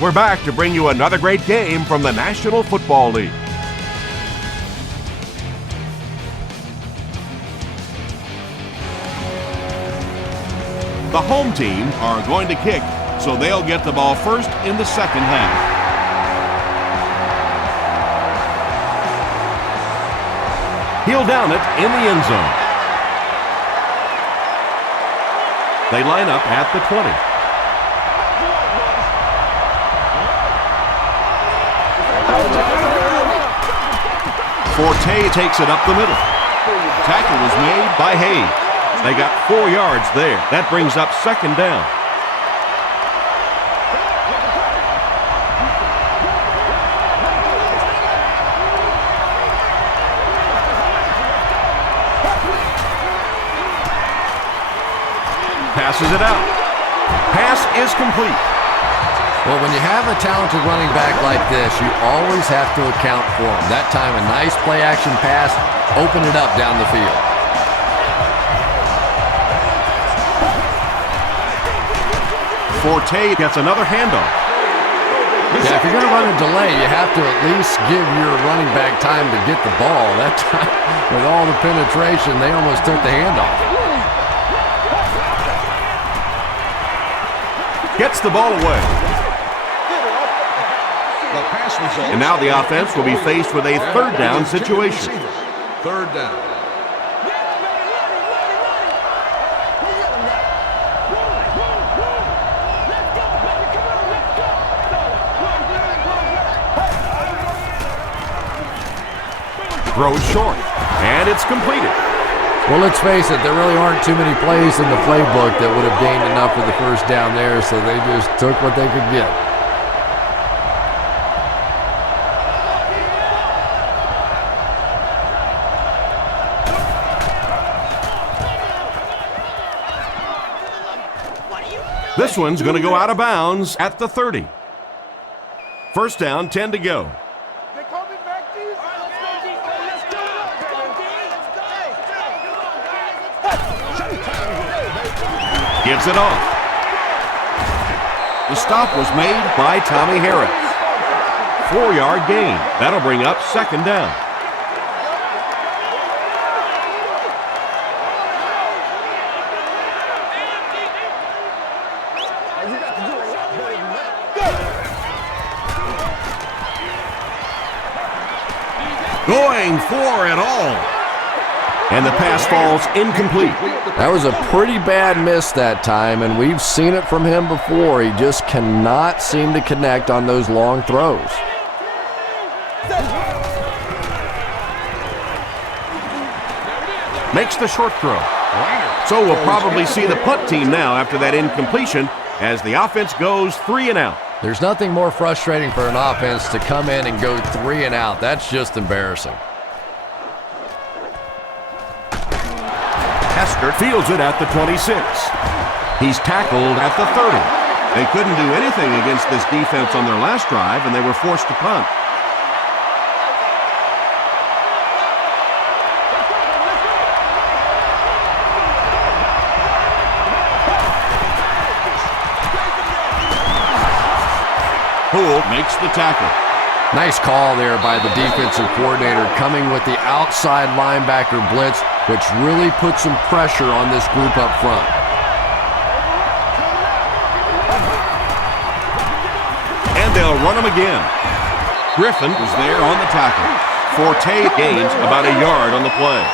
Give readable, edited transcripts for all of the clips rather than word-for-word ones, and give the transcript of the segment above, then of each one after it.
We're back to bring you another great game from the National Football League. The home team are going to kick, so they'll get the ball first in the second half. He'll down it in the end zone. They line up at the 20. Forte takes it up the middle. Tackle was made by Hayes. They got 4 yards there. That brings up second down. Passes it out. Pass is complete. Well, when you have a talented running back like this, you always have to account for him. That time, a nice play-action pass opened it up down the field. Forte gets another handoff. Yeah, if you're going to run a delay, you have to at least give your running back time to get the ball. That time, with all the penetration, they almost took the handoff. Gets the ball away. And now the offense will be faced with a third down situation. Third down. Throws short, and it's completed. Well, let's face it, there really aren't too many plays in the playbook that would have gained enough for the first down there, so they just took what they could get. This one's going to go out of bounds at the 30. First down, 10 to go. Gives it off. The stop was made by Tommy Harris. 4-yard gain. That'll bring up second down. Going for it all. And the pass falls incomplete. That was a pretty bad miss that time, and we've seen it from him before. He just cannot seem to connect on those long throws. Makes the short throw. So we'll probably see the punt team now after that incompletion as the offense goes 3 and out. There's nothing more frustrating for an offense to come in and go 3 and out. That's just embarrassing. Hester fields it at the 26. He's tackled at the 30. They couldn't do anything against this defense on their last drive, and they were forced to punt. Poole makes the tackle. Nice call there by the defensive coordinator, coming with the outside linebacker blitz, which really puts some pressure on this group up front. And they'll run him again. Griffin was there on the tackle. Forte gains about a yard on the play.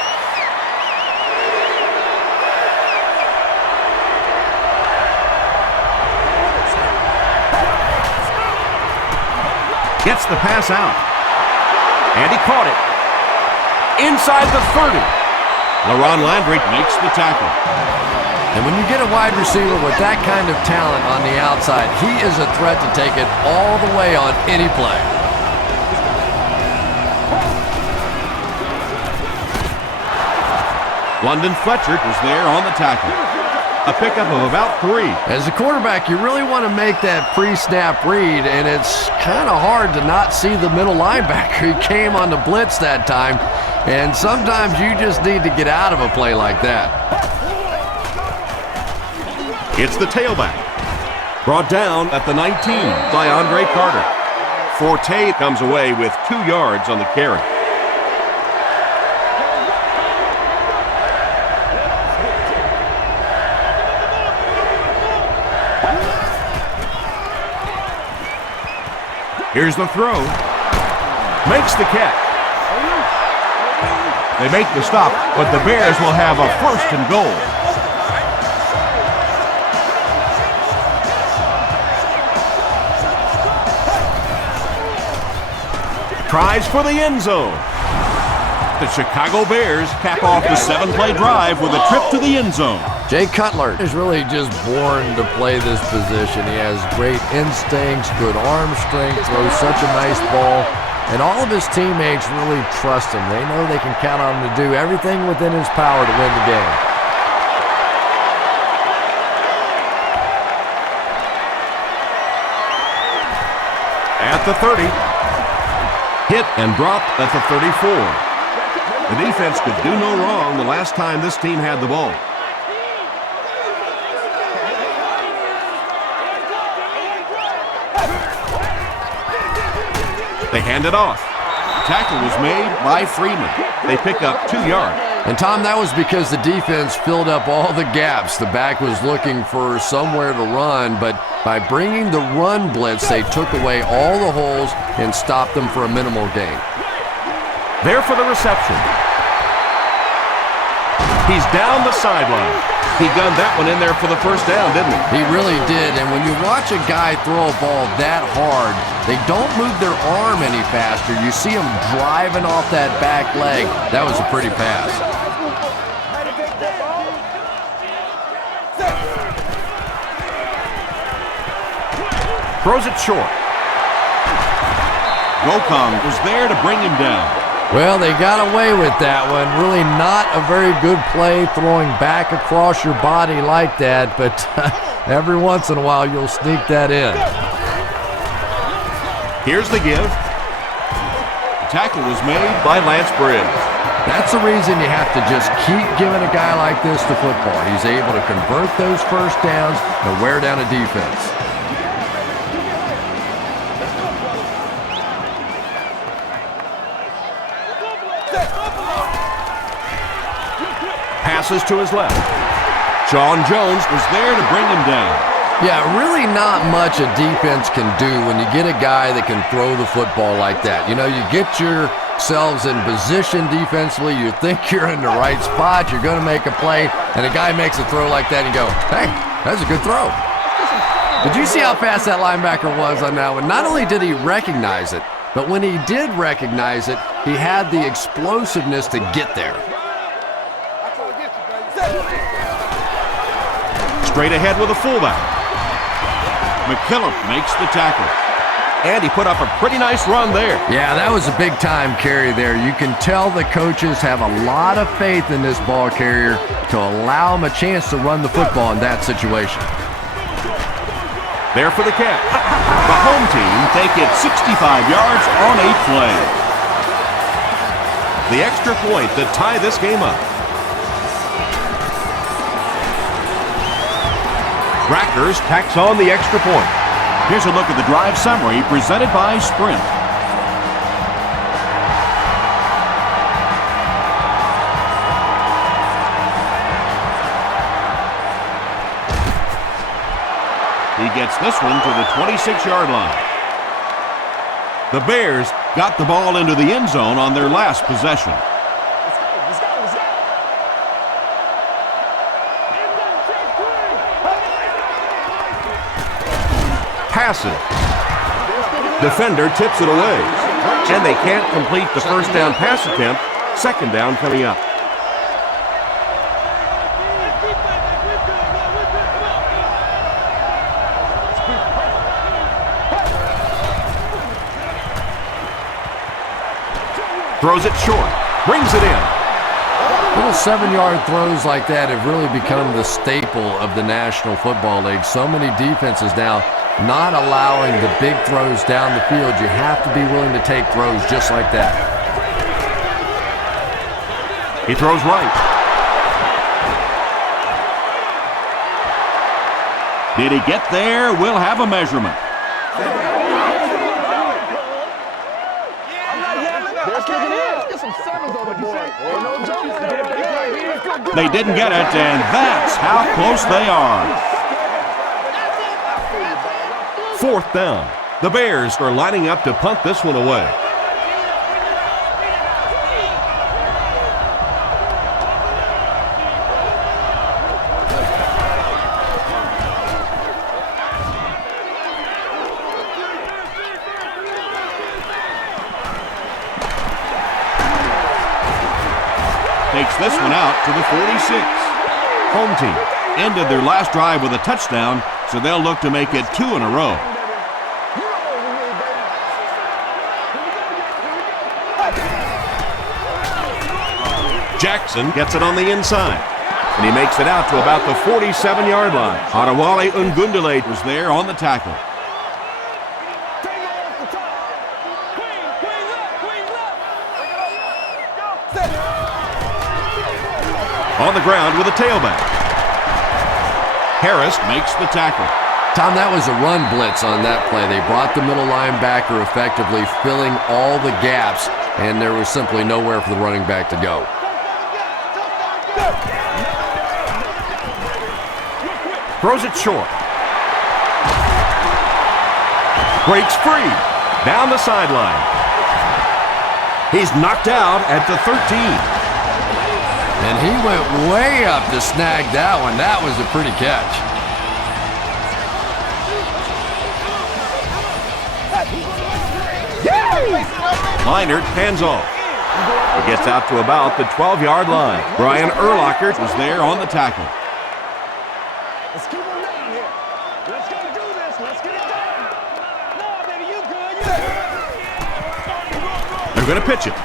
Gets the pass out. And he caught it. Inside the 30. LaRon Landry makes the tackle. And when you get a wide receiver with that kind of talent on the outside, he is a threat to take it all the way on any play. London Fletcher was there on the tackle. A pickup of about 3. As a quarterback, you really want to make that pre-snap read, and it's kind of hard to not see the middle linebacker. He came on the blitz that time, and sometimes you just need to get out of a play like that. It's the tailback. Brought down at the 19 by Andre Carter. Forte comes away with 2 yards on the carry. Here's the throw. Makes the catch. They make the stop, but the Bears will have a 1st and goal. Tries for the end zone. The Chicago Bears cap off the 7-play drive with a trip to the end zone. Jay Cutler is really just born to play this position. He has great instincts, good arm strength, throws such a nice ball, and all of his teammates really trust him. They know they can count on him to do everything within his power to win the game. At the 30. Hit and dropped at the 34. The defense could do no wrong the last time this team had the ball. They hand it off. Tackle was made by Freeman. They pick up 2 yards. And Tom, that was because the defense filled up all the gaps. The back was looking for somewhere to run, but by bringing the run blitz, they took away all the holes and stopped them for a minimal gain. There for the reception. He's down the sideline. He gunned that one in there for the 1st down, didn't he? He really did, and when you watch a guy throw a ball that hard, they don't move their arm any faster. You see him driving off that back leg. That was a pretty pass. Throws it short. Gokong was there to bring him down. Well, they got away with that one. Really not a very good play throwing back across your body like that, but every once in a while you'll sneak that in. Here's the give. The tackle was made by Lance Briggs. That's the reason you have to just keep giving a guy like this the football. He's able to convert those 1st downs and wear down a defense. Passes to his left. Sean Jones was there to bring him down. Yeah, really not much a defense can do when you get a guy that can throw the football like that. You know, you get yourselves in position defensively, you think you're in the right spot, you're going to make a play, and a guy makes a throw like that, and you go, hey, that's a good throw. Did you see how fast that linebacker was on that one? Not only did he recognize it, but when he did recognize it, he had the explosiveness to get there. Straight ahead with a fullback. McKillop makes the tackle. And he put up a pretty nice run there. Yeah, that was a big-time carry there. You can tell the coaches have a lot of faith in this ball carrier to allow him a chance to run the football in that situation. There for the catch. The home team take it 65 yards on a play. The extra point to tie this game up. Rackers tacks on the extra point. Here's a look at the drive summary presented by Sprint. He gets this one to the 26-yard line. The Bears got the ball into the end zone on their last possession. Passes. Defender tips it away. And they can't complete the 1st down pass attempt. 2nd down coming up. Throws it short. Brings it in. Little 7-yard throws like that have really become the staple of the National Football League. So many defenses now not allowing the big throws down the field. You have to be willing to take throws just like that. He throws right. Did he get there? We'll have a measurement. They didn't get it, and that's how close they are. 4th down. The Bears are lining up to punt this one away. Takes this one out to the 46. Home team ended their last drive with a touchdown, so they'll look to make it 2 in a row. Jackson gets it on the inside, and he makes it out to about the 47-yard line. Adewale Ungundale was there on the tackle. On the ground with a tailback. Harris makes the tackle. Tom, that was a run blitz on that play. They brought the middle linebacker effectively, filling all the gaps, and there was simply nowhere for the running back to go. Throws it short. Breaks free. Down the sideline. He's knocked out at the 13. And he went way up to snag that one. That was a pretty catch. Leinert hands off. He gets out to about the 12-yard line. Brian Urlacher was there on the tackle. Let's keep him down here. Let's go do this. Let's get it done. No, baby, you good. They're going to pitch it.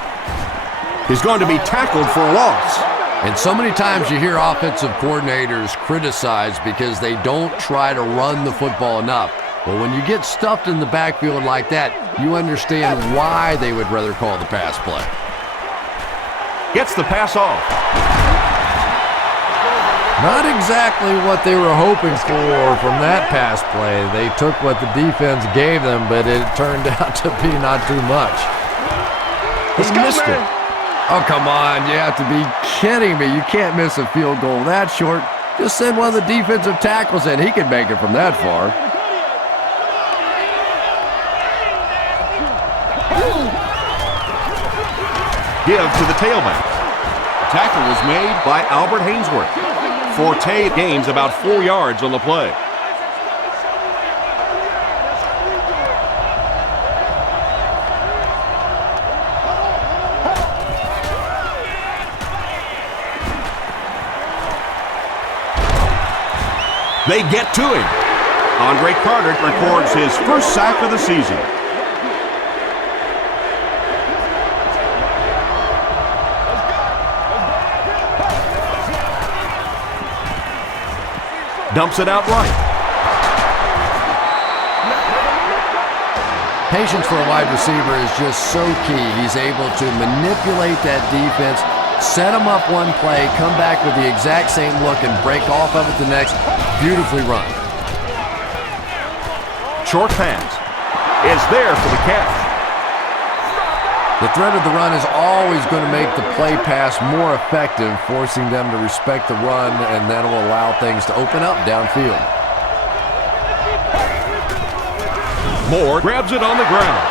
He's going to be tackled for a loss. And so many times you hear offensive coordinators criticized because they don't try to run the football enough. Well, when you get stuffed in the backfield like that, you understand why they would rather call the pass play. Gets the pass off. Not exactly what they were hoping for from that pass play. They took what the defense gave them, but it turned out to be not too much. He missed it. Oh, come on. You have to be kidding me. You can't miss a field goal that short. Just send one of the defensive tackles in. He can make it from that far. Give to the tailback. The tackle was made by Albert Hainsworth. Forte gains about 4 yards on the play. They get to him. Andre Carter records his first sack of the season. Dumps it out right. Patience for a wide receiver is just so key. He's able to manipulate that defense, set them up one play, come back with the exact same look, and break off of it the next. Beautifully run. Short pass is there for the catch. The threat of the run is always going to make the play pass more effective, forcing them to respect the run, and that will allow things to open up downfield. Moore grabs it on the ground.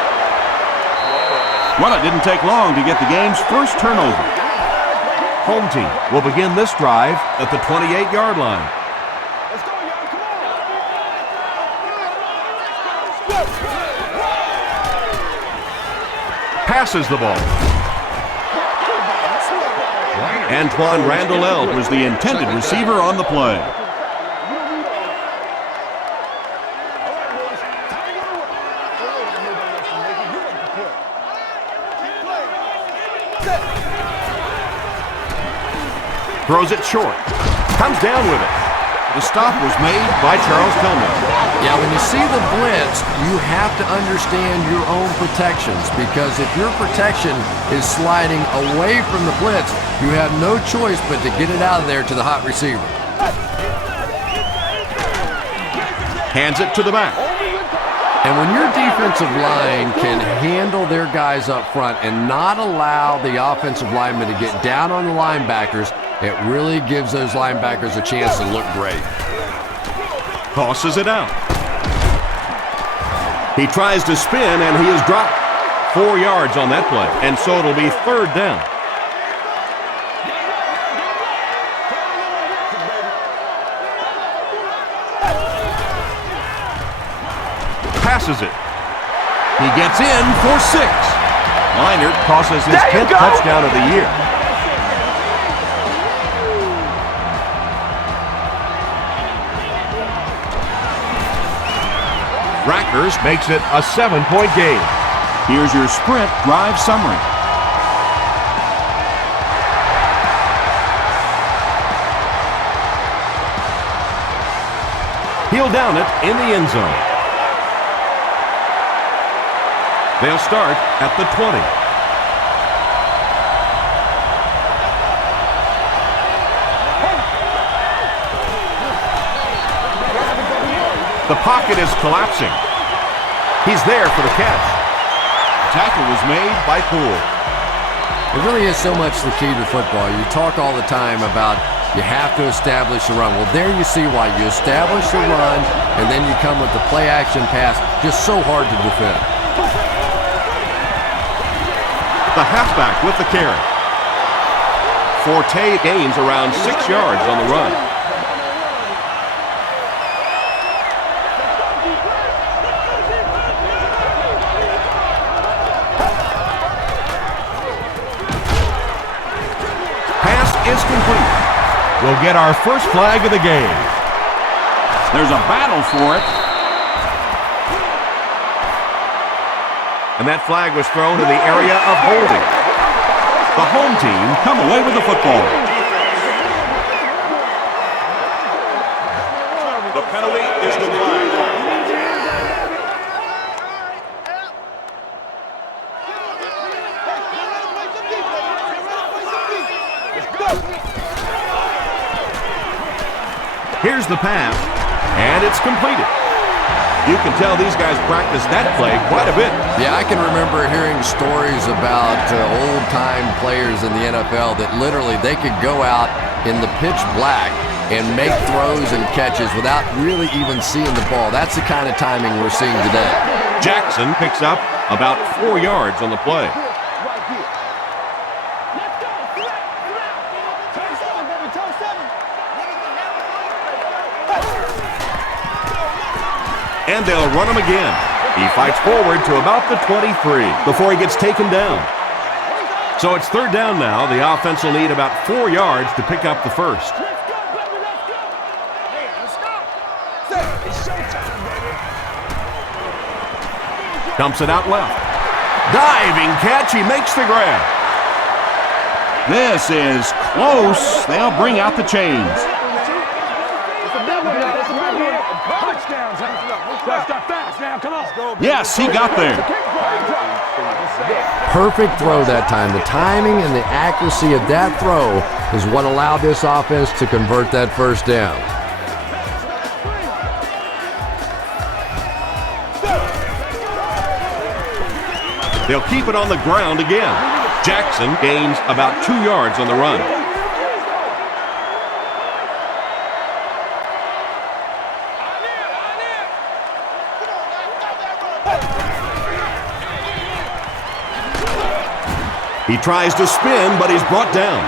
Well, it didn't take long to get the game's first turnover. Home team will begin this drive at the 28-yard line. Let's go, y'all. Come on. Passes the ball. Antoine Randall was the intended receiver on the play. Throws it short. Comes down with it. The stop was made by Charles Tillman. Yeah, when you see the blitz, you have to understand your own protections, because if your protection is sliding away from the blitz, you have no choice but to get it out of there to the hot receiver. Hands it to the back. And when your defensive line can handle their guys up front and not allow the offensive linemen to get down on the linebackers, it really gives those linebackers a chance to look great. Tosses it out. He tries to spin, and he is dropped. 4 yards on that play, and so it'll be third down. Passes it. He gets in for 6. Minard tosses his 10th touchdown of the year. Rackers makes it a 7-point game. Here's your sprint drive summary. He'll down it in the end zone. They'll start at the 20. The pocket is collapsing. He's there for the catch. Tackle was made by Poole. It really is so much the key to football. You talk all the time about you have to establish a run. Well, there you see why. You establish a run, and then you come with the play-action pass. Just so hard to defend. The halfback with the carry. Forte gains around 6 yards on the run. Pass is complete. We'll get our first flag of the game. There's a battle for it. And that flag was thrown in the area of holding. The home team come away with the football. The penalty is declined. Here's the pass, and it's completed. You can tell these guys practice that play quite a bit. Yeah, I can remember hearing stories about old-time players in the NFL that literally they could go out in the pitch black and make throws and catches without really even seeing the ball. That's the kind of timing we're seeing today. Jackson picks up about 4 yards on the play. And they'll run him again. He fights forward to about the 23 before he gets taken down. So it's third down now. The offense will need about 4 yards to pick up the first. Dumps it out left. Diving catch. He makes the grab. This is close. They'll bring out the chains. Yes, he got there. Perfect throw that time. The timing and the accuracy of that throw is what allowed this offense to convert that first down. They'll keep it on the ground again. Jackson gains about 2 yards on the run. He tries to spin, but he's brought down.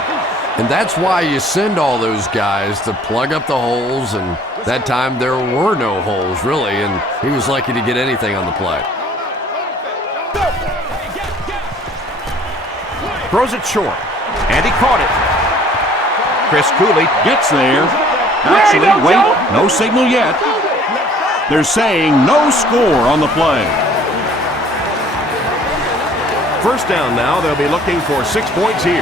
And that's why you send all those guys to plug up the holes, and that time there were no holes, really, and he was lucky to get anything on the play. Throws it short, and he caught it. Chris Cooley gets there. Actually, wait, no signal yet. They're saying no score on the play. First down now. They'll be looking for 6 points here.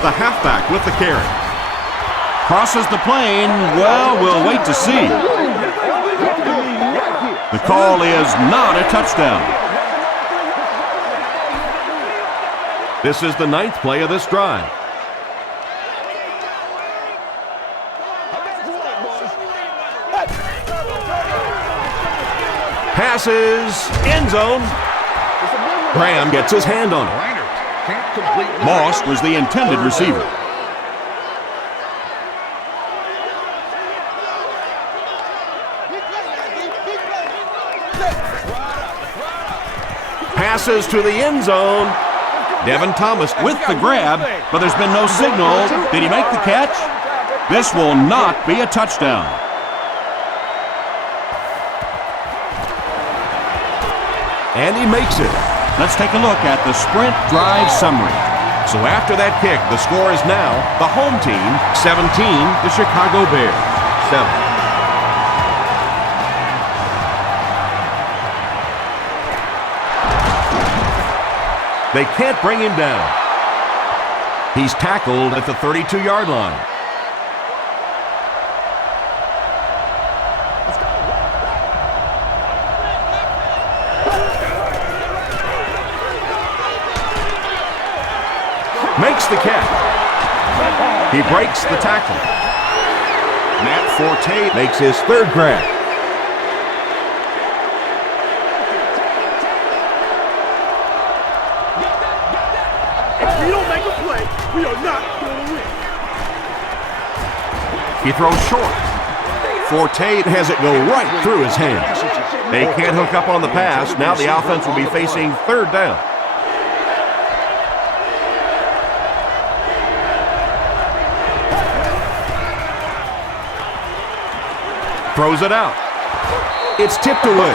The halfback with the carry. Crosses the plane. Well, we'll wait to see. The call is not a touchdown. This is the 9th play of this drive. Passes, end zone. Graham gets his hand on it. Moss was the intended receiver. Passes to the end zone. Devin Thomas with the grab, but there's been no signal. Did he make the catch? This will not be a touchdown. And he makes it. Let's take a look at the sprint drive summary. So after that kick, the score is now the home team 17, the Chicago Bears 7. They can't bring him down. He's tackled at the 32-yard line. Makes the catch. He breaks the tackle. Matt Forte makes his third grab. If we don't make a play, we are not going to win. He throws short. Forte has it go right through his hands. They can't hook up on the pass. Now the offense will be facing third down. Throws it out. It's tipped away.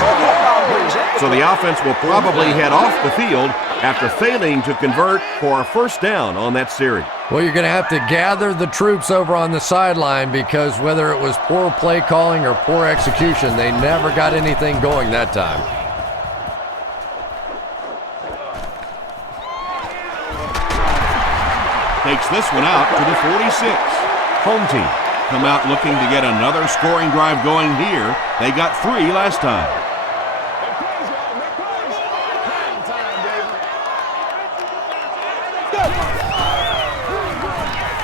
So the offense will probably head off the field after failing to convert for a first down on that series. Well, you're going to have to gather the troops over on the sideline because whether it was poor play calling or poor execution, they never got anything going that time. Takes this one out to the 46. Home team come out looking to get another scoring drive going here. They got 3 last time.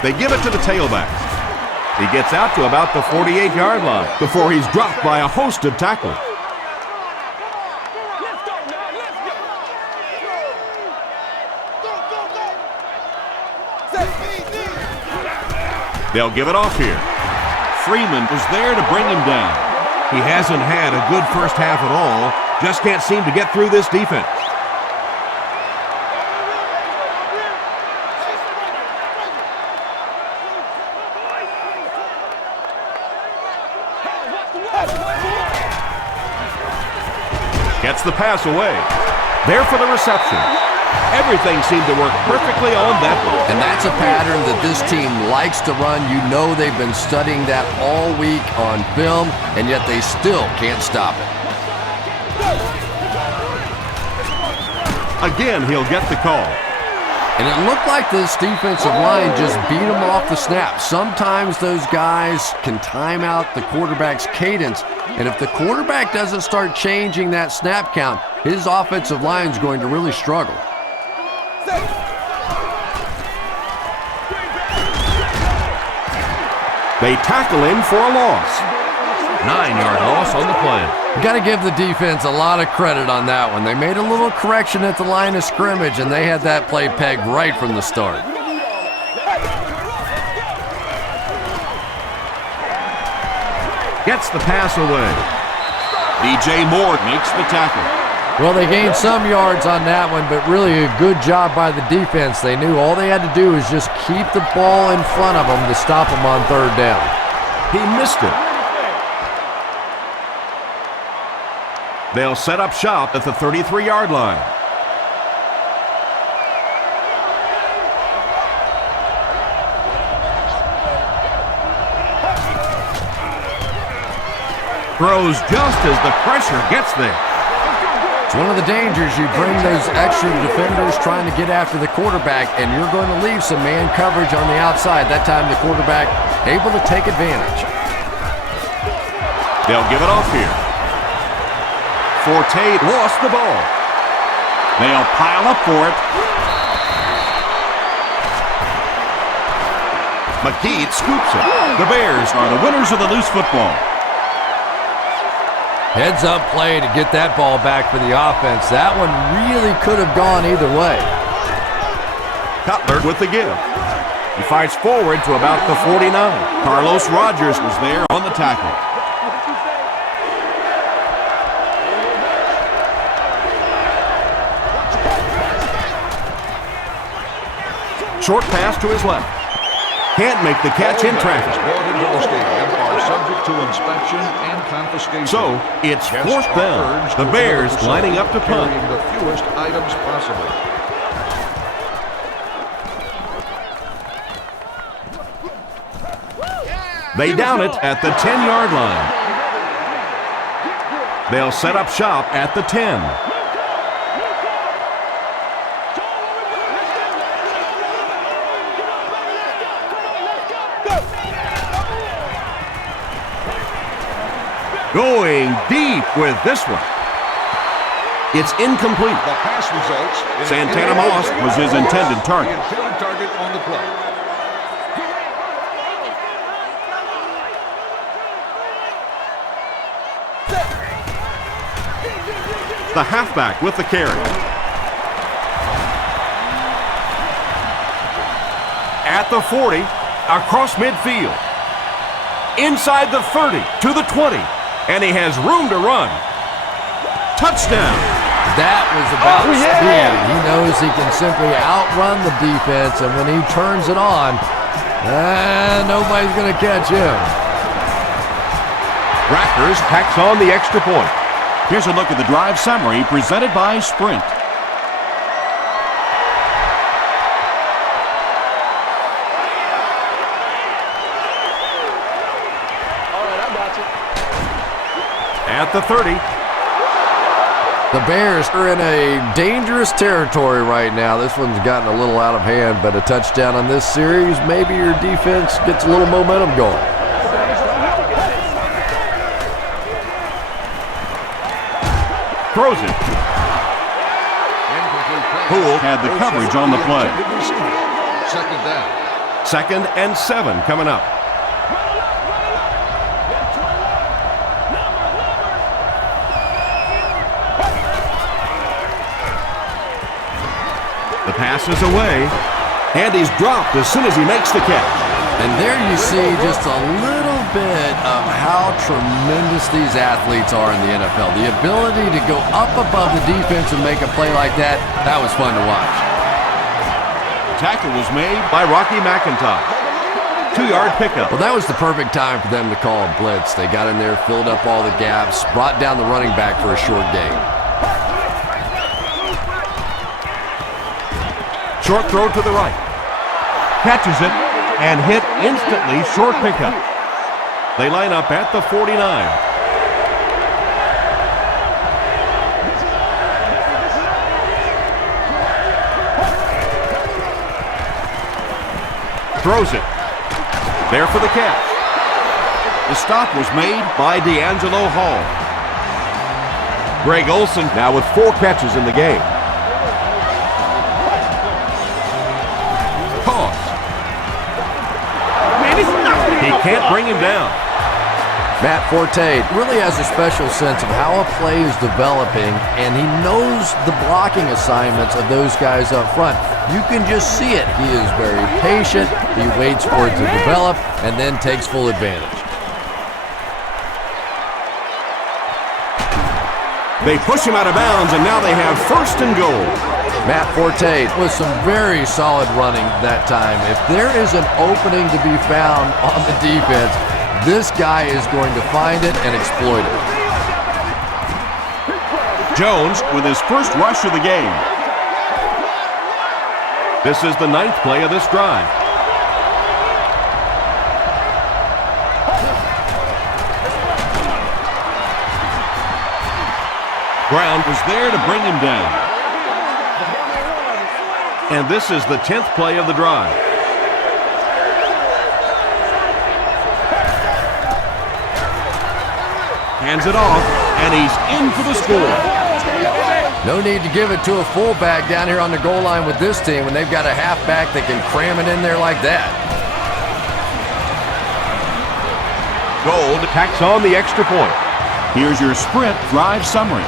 They give it to the tailback. He gets out to about the 48-yard line before he's dropped by a host of tackles. They'll give it off here. Freeman was there to bring him down. He hasn't had a good first half at all. Just can't seem to get through this defense. Gets the pass away. There for the reception. Everything seemed to work perfectly on that one. And that's a pattern that this team likes to run. You know they've been studying that all week on film, and yet they still can't stop it. Again, he'll get the call. And it looked like this defensive line just beat him off the snap. Sometimes those guys can time out the quarterback's cadence, and if the quarterback doesn't start changing that snap count, his offensive line is going to really struggle. They tackle him for a loss. 9-yard loss on the play. You got to give the defense a lot of credit on that one. They made a little correction at the line of scrimmage, and they had that play pegged right from the start. Gets the pass away. DJ Moore makes the tackle. Well, they gained some yards on that one, but really a good job by the defense. They knew all they had to do was just keep the ball in front of them to stop them on third down. He missed it. They'll set up shop at the 33-yard line. Throws just as the pressure gets there. It's one of the dangers. You bring those extra defenders trying to get after the quarterback, and you're going to leave some man coverage on the outside. That time the quarterback able to take advantage. They'll give it off here. Forte lost the ball. They'll pile up for it. McKeith scoops it. The Bears are the winners of the loose football. Heads-up play to get that ball back for the offense. That one really could have gone either way. Cutler with the give. He fights forward to about the 49. Carlos Rogers was there on the tackle. Short pass to his left. Can't make the catch in traffic. Subject to inspection and confiscation. So it's fourth down. The Bears lining up to punt. The fewest items possible. They down it at the 10-yard line. They'll set up shop at the 10. Going deep with this one. It's incomplete. The pass results. Santana Moss was his intended target. The intended target on the play. The halfback with the carry. At the 40, across midfield. Inside the 30 to the 20. And he has room to run. Touchdown. That was about speed. He knows he can simply outrun the defense, and when he turns it on, nobody's going to catch him. Rackers tacks on the extra point. Here's a look at the drive summary presented by Sprint. At the 30. The Bears are in a dangerous territory right now. This one's gotten a little out of hand, but a touchdown on this series, maybe your defense gets a little momentum going. Throws it. Poole had the coverage on the play. Second down. 2nd and 7 coming up. The pass is away, and he's dropped as soon as he makes the catch. And there you see just a little bit of how tremendous these athletes are in the NFL. The ability to go up above the defense and make a play like that, that was fun to watch. Tackle was made by Rocky McIntosh. 2-yard pickup. Well, that was the perfect time for them to call a blitz. They got in there, filled up all the gaps, brought down the running back for a short gain. Short throw to the right. Catches it and hit instantly. Short pickup. They line up at the 49. Throws it. There for the catch. The stop was made by D'Angelo Hall. Greg Olsen now with 4 catches in the game. He can't bring him down. Matt Forte really has a special sense of how a play is developing, and he knows the blocking assignments of those guys up front. You can just see it. He is very patient. He waits for it to develop and then takes full advantage. They push him out of bounds, and now they have 1st and goal. Matt Forte with some very solid running that time. If there is an opening to be found on the defense, this guy is going to find it and exploit it. Jones with his first rush of the game. This is the 9th play of this drive. Brown was there to bring him down. And this is the 10th play of the drive. Hands it off, and he's in for the score. No need to give it to a fullback down here on the goal line with this team when they've got a halfback that can cram it in there like that. Gold tacks on the extra point. Here's your sprint drive summary.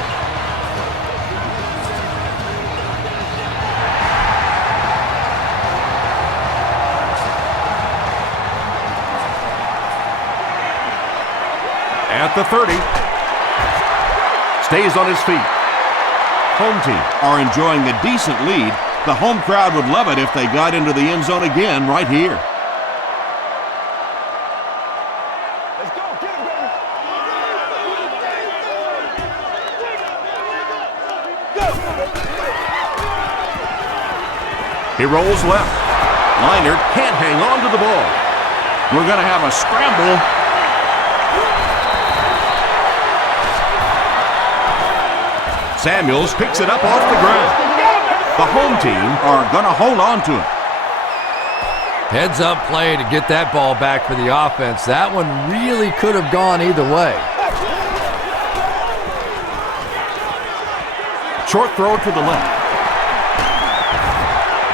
At the 30. Stays on his feet. Home team are enjoying a decent lead. The home crowd would love it if they got into the end zone again right here. Let's go. Get him, baby. He rolls left. Leinart can't hang on to the ball. We're going to have a scramble. Samuels picks it up off the ground. The home team are going to hold on to it. Heads up play to get that ball back for the offense. That one really could have gone either way. Short throw to the left.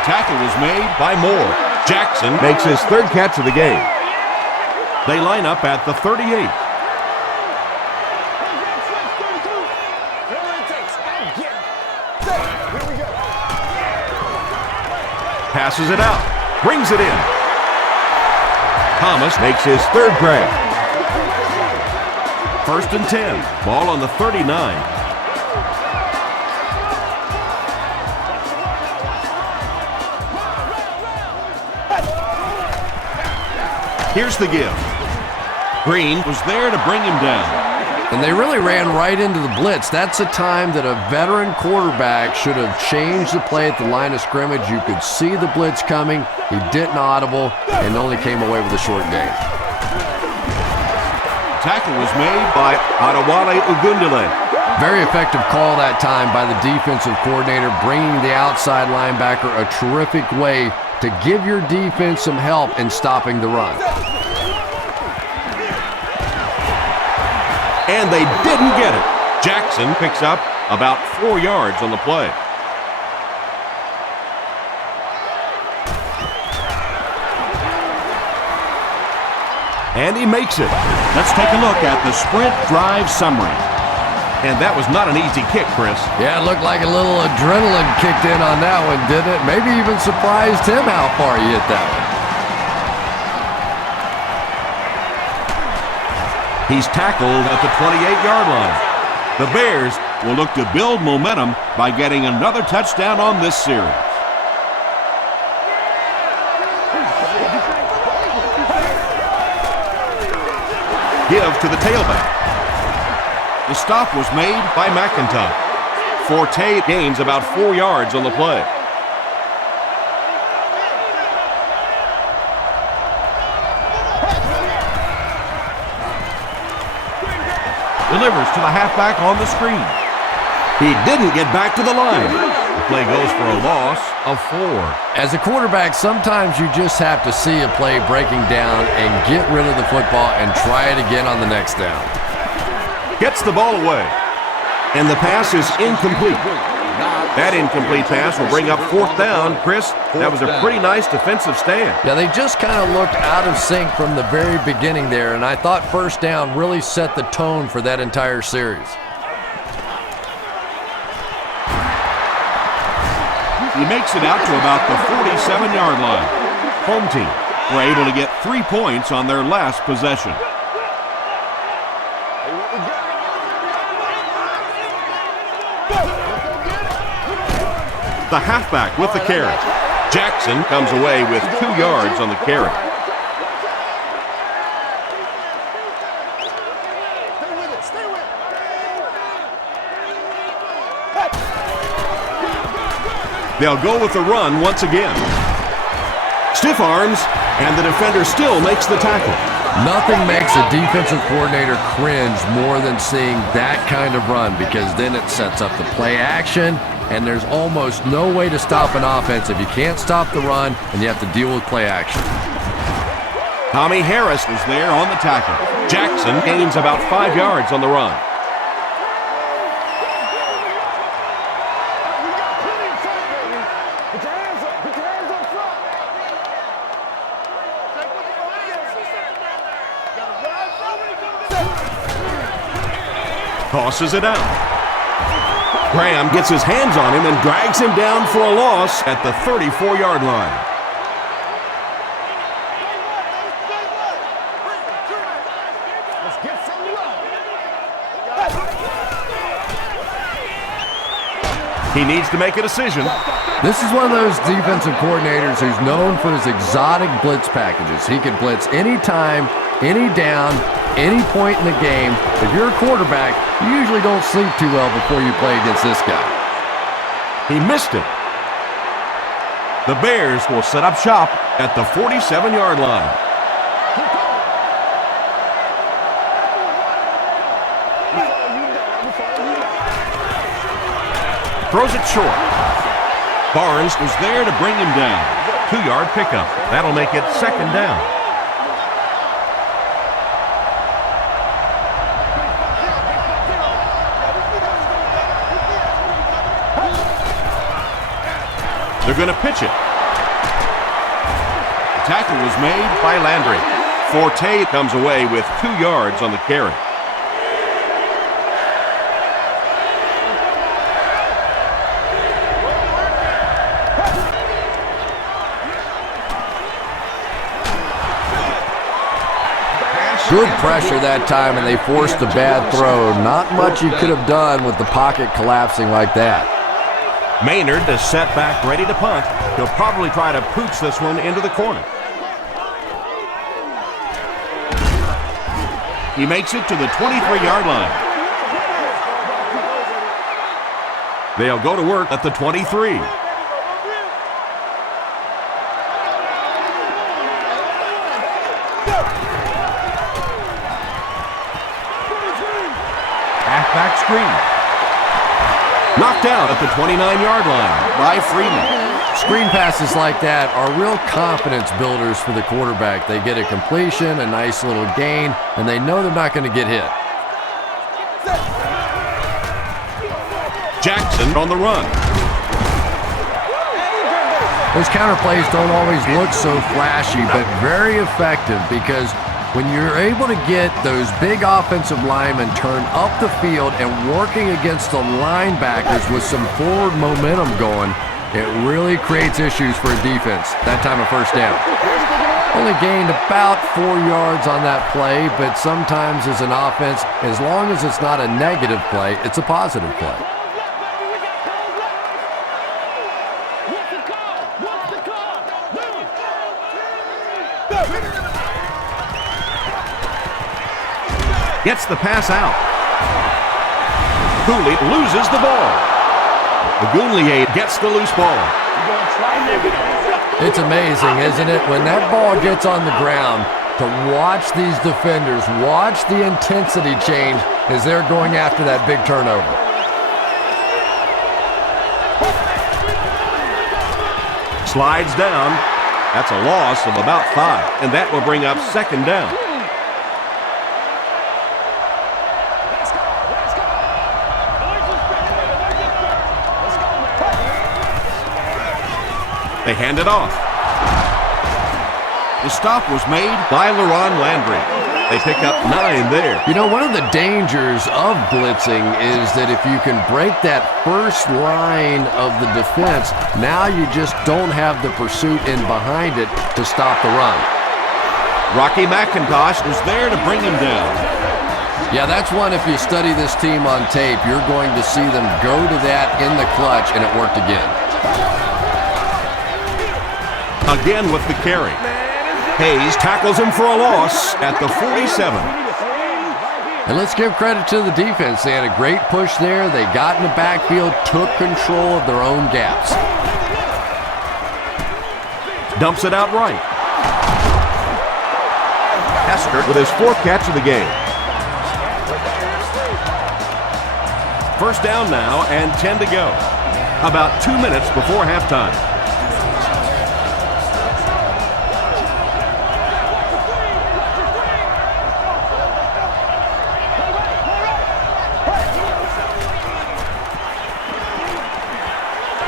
Tackle was made by Moore. Jackson makes his third catch of the game. They line up at the 38. Passes it out. Brings it in. Thomas makes his third grab. 1st and 10. Ball on the 39. Here's the give. Green was there to bring him down. And they really ran right into the blitz. That's a time that a veteran quarterback should have changed the play at the line of scrimmage. You could see the blitz coming. He didn't audible and only came away with a short gain. Tackle was made by Adewale Ogundele. Very effective call that time by the defensive coordinator, bringing the outside linebacker a terrific way to give your defense some help in stopping the run. And they didn't get it. Jackson picks up about 4 yards on the play. And he makes it. Let's take a look at the sprint drive summary. And that was not an easy kick, Chris. Yeah, it looked like a little adrenaline kicked in on that one, didn't it? Maybe even surprised him how far he hit that one. He's tackled at the 28-yard line. The Bears will look to build momentum by getting another touchdown on this series. Give to the tailback. The stop was made by McIntyre. Forte gains about 4 yards on the play. Delivers to the halfback on the screen. He didn't get back to the line. The play goes for a loss of 4. As a quarterback, sometimes you just have to see a play breaking down and get rid of the football and try it again on the next down. Gets the ball away. And the pass is incomplete. That incomplete pass will bring up 4th down. Chris, that was a pretty nice defensive stand. Yeah, they just kind of looked out of sync from the very beginning there, and I thought 1st down really set the tone for that entire series. He makes it out to about the 47-yard line. Home team were able to get 3 points on their last possession. The halfback with the carry. Jackson comes away with 2 yards on the carry. Stay with it. They'll go with the run once again. Stiff arms, and the defender still makes the tackle. Nothing makes a defensive coordinator cringe more than seeing that kind of run, because then it sets up the play action, and there's almost no way to stop an offense if you can't stop the run and you have to deal with play action. Tommy Harris is there on the tackle. Jackson gains about 5 yards on the run. Put your hands up. Put your hands up front. Tosses it out. Graham gets his hands on him and drags him down for a loss at the 34-yard line. Let's get some love. He needs to make a decision. This is one of those defensive coordinators who's known for his exotic blitz packages. He can blitz anytime, any down, any point in the game. If you're a quarterback, you usually don't sleep too well before you play against this guy. He missed it. The Bears will set up shop at the 47-yard line. Throws it short. Barnes was there to bring him down. 2-yard pickup. That'll make it second down. They're going to pitch it. The tackle was made by Landry. Forte comes away with 2 yards on the carry. Good pressure that time, and they forced a bad throw. Not much you could have done with the pocket collapsing like that. Maynard is set back, ready to punt. He'll probably try to pooch this one into the corner. He makes it to the 23-yard line. They'll go to work at the 23. Halfback screen. Knocked out at the 29-yard line by Freeman. Screen passes like that are real confidence builders for the quarterback. They get a completion, a nice little gain, and they know they're not going to get hit. Jackson on the run. Those counter plays don't always look so flashy, but very effective, because when you're able to get those big offensive linemen turned up the field and working against the linebackers with some forward momentum going, it really creates issues for a defense. That time a first down. Only gained about 4 yards on that play, but sometimes as an offense, as long as it's not a negative play, it's a positive play. Gets the pass out. Cooley loses the ball. Agunlier gets the loose ball. It's amazing, isn't it? When that ball gets on the ground, to watch these defenders, watch the intensity change as they're going after that big turnover. Slides down. That's a loss of about 5, and that will bring up second down. They hand it off. The stop was made by LaRon Landry. They pick up 9 there. You know, one of the dangers of blitzing is that if you can break that first line of the defense, now you just don't have the pursuit in behind it to stop the run. Rocky McIntosh was there to bring him down. Yeah, that's one, if you study this team on tape, you're going to see them go to that in the clutch, and it worked again. Again with the carry. Hayes tackles him for a loss at the 47. And let's give credit to the defense. They had a great push there. They got in the backfield, took control of their own gaps. Dumps it out right. Hester with his 4th catch of the game. First down now and 10 to go. About 2 minutes before halftime.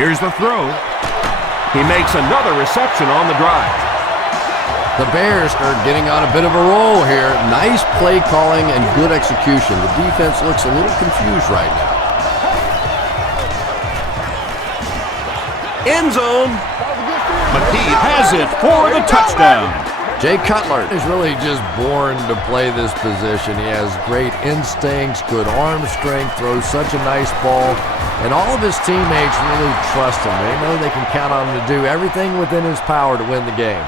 Here's the throw. He makes another reception on the drive. The Bears are getting on a bit of a roll here. Nice play calling and good execution. The defense looks a little confused right now. End zone. McKee has it for the touchdown. Jay Cutler is really just born to play this position. He has great instincts, good arm strength, throws such a nice ball, and all of his teammates really trust him. They know they can count on him to do everything within his power to win the game.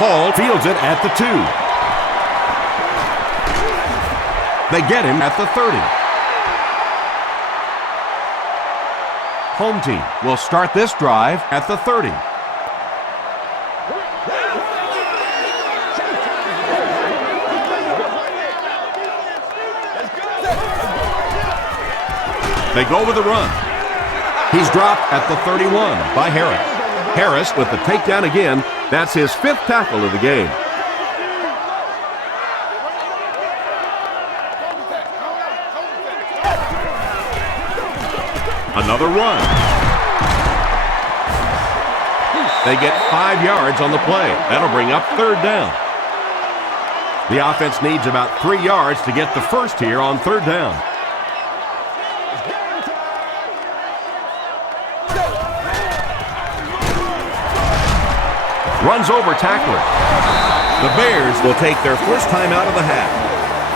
Hall fields it at the 2. They get him at the 30. Home team will start this drive at the 30. They go with the run. He's dropped at the 31 by Harris. Harris with the takedown again. That's his 5th tackle of the game. Another run. They get 5 yards on the play. That'll bring up 3rd down. The offense needs about 3 yards to get the first here on 3rd down. Runs over tackler. The Bears will take their first time out of the half.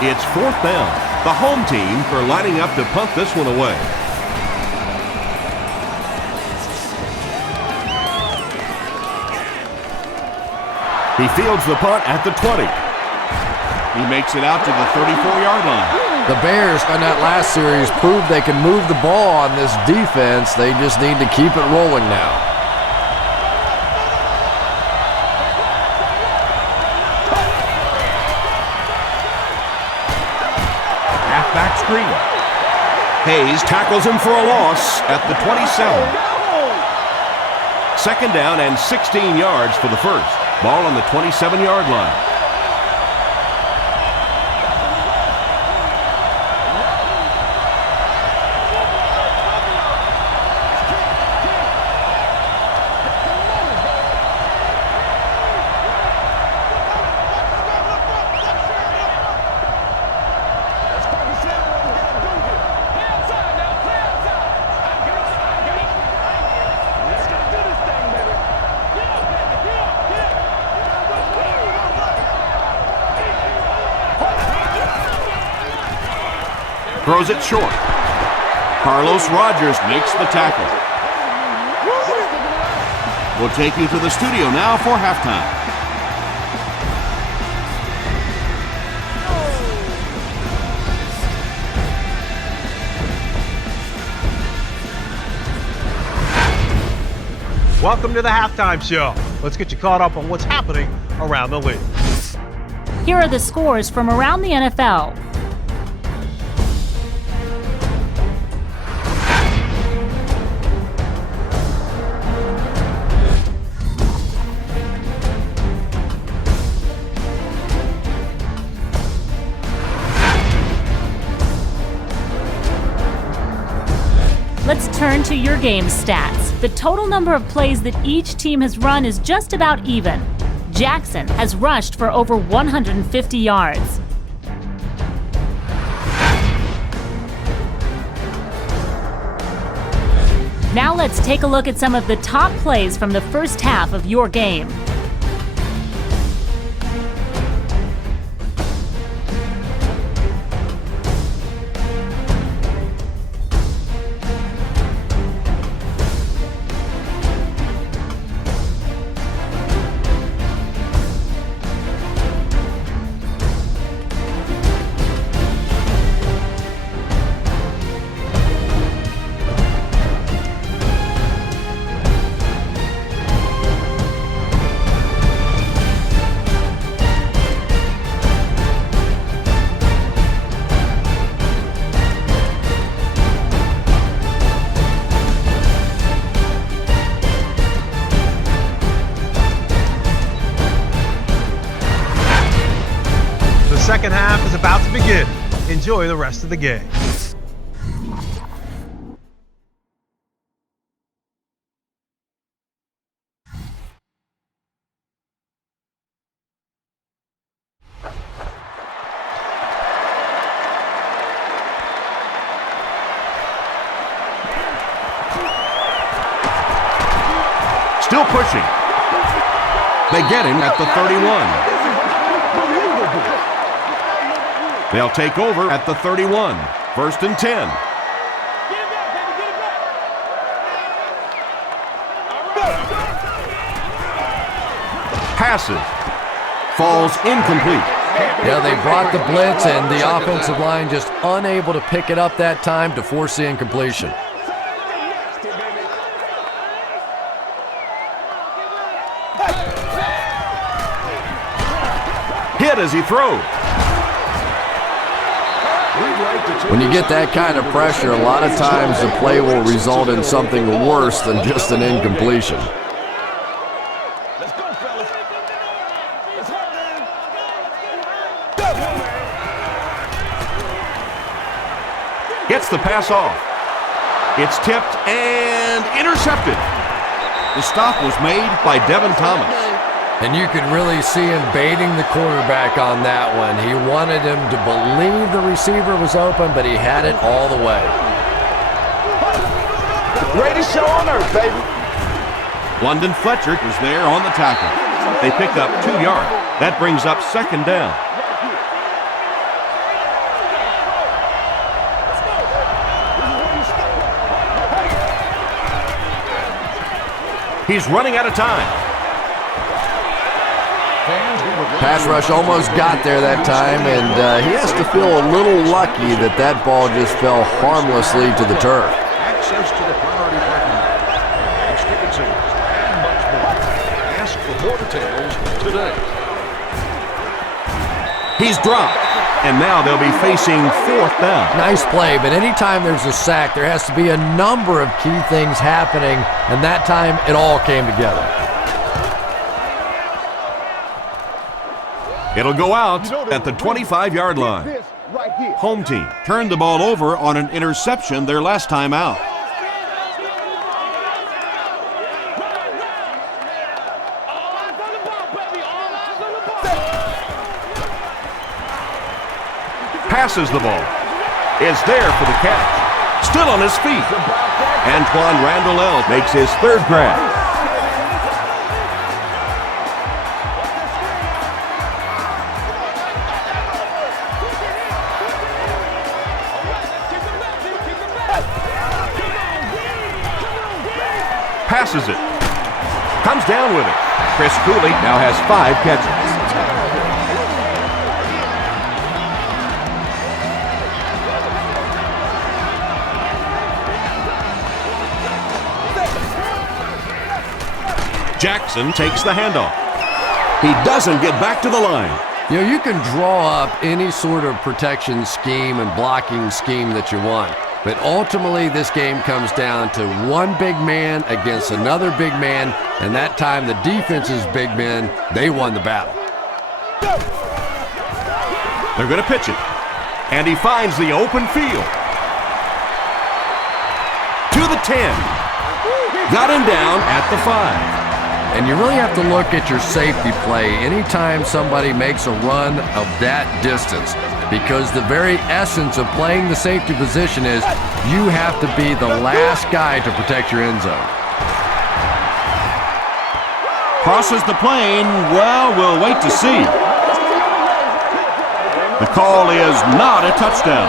It's 4th down. The home team for lining up to punt this one away. He fields the punt at the 20. He makes it out to the 34-yard line. The Bears on that last series proved they can move the ball on this defense. They just need to keep it rolling now. Halfback screen. Hayes tackles him for a loss at the 27. 2nd down and 16 yards for the first. Ball on the 27-yard line. Throws it short. Carlos Rogers makes the tackle. We'll take you to the studio now for halftime. Welcome to the halftime show. Let's get you caught up on what's happening around the league. Here are the scores from around the NFL. Let's turn to your game stats. The total number of plays that each team has run is just about even. Jackson has rushed for over 150 yards. Now let's take a look at some of the top plays from the first half of your game. The second half is about to begin. Enjoy the rest of the game. still pushing. They get him at the 31. They'll take over at the 31. 1st and 10. Passes. Falls incomplete. Yeah, they brought the blitz, and the offensive line just unable to pick it up that time to force the incompletion. Hit as he throws. When you get that kind of pressure, a lot of times the play will result in something worse than just an incompletion. Let's go, fellas. Let's hurt them. Gets the pass off. It's tipped and intercepted. The stop was made by Devin Thomas. And you could really see him baiting the quarterback on that one. He wanted him to believe the receiver was open, but he had it all the way. Greatest show on earth, baby. London Fletcher was there on the tackle. They pick up 2 yards. That brings up 2nd down. He's running out of time. Pass rush almost got there that time, and he has to feel a little lucky that that ball just fell harmlessly to the turf. Access to the priority parking lot. And ticket sales and much more. Ask for more details today. He's dropped, and now they'll be facing 4th down. Nice play, but anytime there's a sack, there has to be a number of key things happening, and that time it all came together. It'll go out at the 25-yard line. This right here. Home team turned the ball over on an interception their last time out. Passes the ball. Is there for the catch. Still on his feet. Antoine Randall makes his 3rd grab. Passes it. Comes down with it. Chris Cooley now has 5 catches. Jackson takes the handoff. He doesn't get back to the line. You know, you can draw up any sort of protection scheme and blocking scheme that you want. But ultimately, this game comes down to one big man against another big man, and that time the defense's big men, they won the battle. They're going to pitch it, and he finds the open field. To the 10. Got him down at the 5. And you really have to look at your safety play anytime somebody makes a run of that distance, because the very essence of playing the safety position is you have to be the last guy to protect your end zone. Crosses the plane. Well, we'll wait to see. The call is not a touchdown.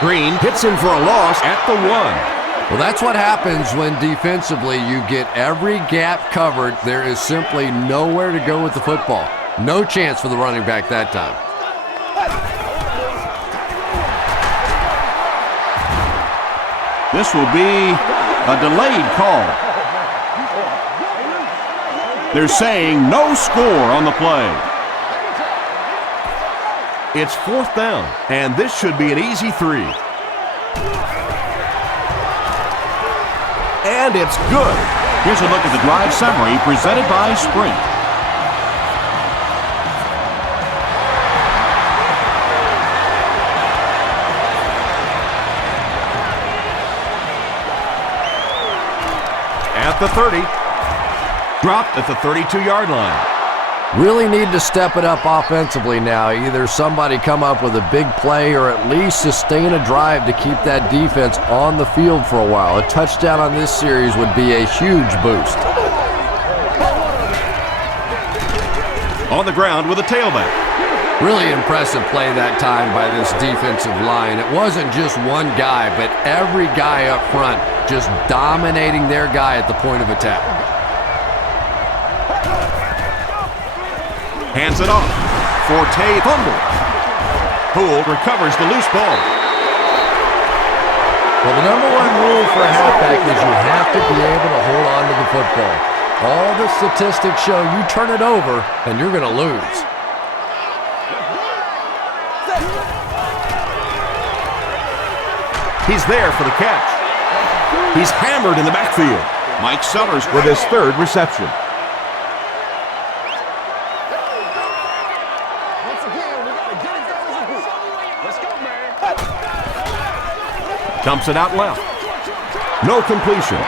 Green hits him for a loss at the 1. Well, that's what happens when defensively you get every gap covered. There is simply nowhere to go with the football. No chance for the running back that time. This will be a delayed call. They're saying no score on the play. It's 4th down, and this should be an easy 3. And it's good. Here's a look at the drive summary presented by Sprint. At the 30. Dropped at the 32-yard line. Really need to step it up offensively now. Either somebody come up with a big play or at least sustain a drive to keep that defense on the field for a while. A touchdown on this series would be a huge boost. On the ground with a tailback. Really impressive play that time by this defensive line. It wasn't just one guy, but every guy up front just dominating their guy at the point of attack. Hands it off. Forte fumble. Poole recovers the loose ball. Well, the number one rule for a halfback is you have to be able to hold on to the football. All the statistics show you turn it over and you're going to lose. He's there for the catch. He's hammered in the backfield. Mike Sellers with his third reception. Dumps it out left. No completion.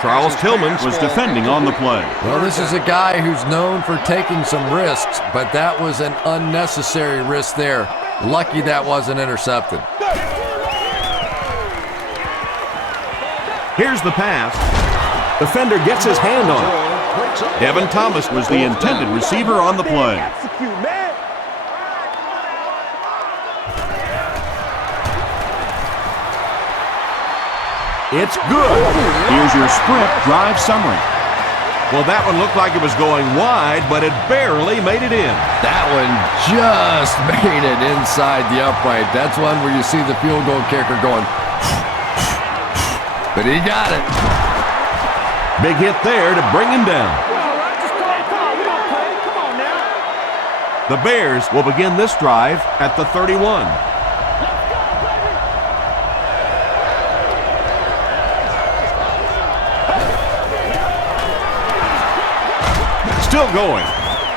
Charles Tillman was defending on the play. Well, this is a guy who's known for taking some risks, but that was an unnecessary risk there. Lucky that wasn't intercepted. Here's the pass. Defender gets his hand on it. Devin Thomas was the intended receiver on the play. It's good. Here's your sprint drive summary. Well, that one looked like it was going wide, but it barely made it in. That one just made it inside the upright. That's one where you see the field goal kicker going, but he got it. Big hit there to bring him down. The Bears will begin this drive at the 31. Still going.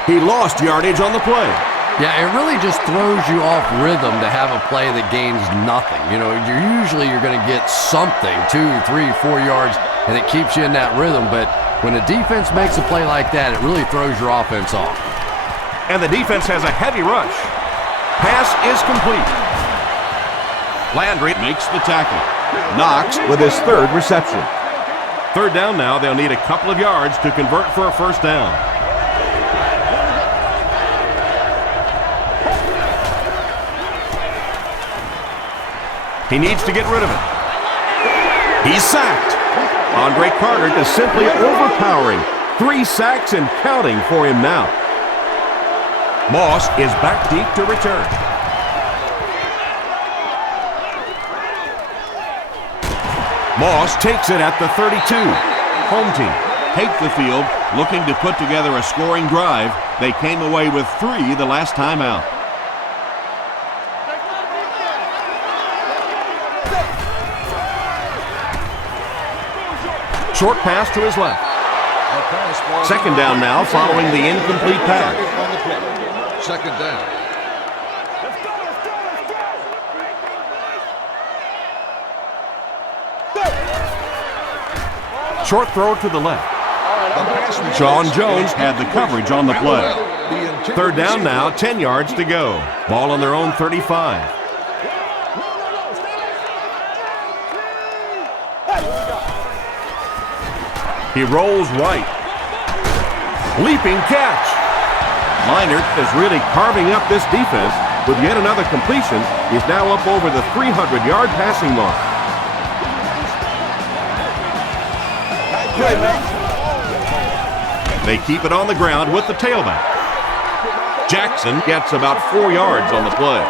He lost yardage on the play. Yeah, it really just throws you off rhythm to have a play that gains nothing. You know, you're going to get something, 2, 3, 4 yards, and it keeps you in that rhythm. But when a defense makes a play like that, it really throws your offense off. And the defense has a heavy rush. Pass is complete. Landry makes the tackle. Knox with his third reception. Third down now. They'll need a couple of yards to convert for a first down. He needs to get rid of it. He's sacked. Andre Carter is simply overpowering. 3 sacks and counting for him now. Moss is back deep to return. Moss takes it at the 32. Home team take the field, looking to put together a scoring drive. They came away with 3 the last time out. Short pass to his left. Second down now following the incomplete pass. Second down. Short throw to the left. Sean Jones had the coverage on the play. Third down now, 10 yards to go. Ball on their own 35. He rolls right. Leaping catch. Minert is really carving up this defense with yet another completion. He's now up over the 300-yard passing mark. They keep it on the ground with the tailback. Jackson gets about 4 yards on the play.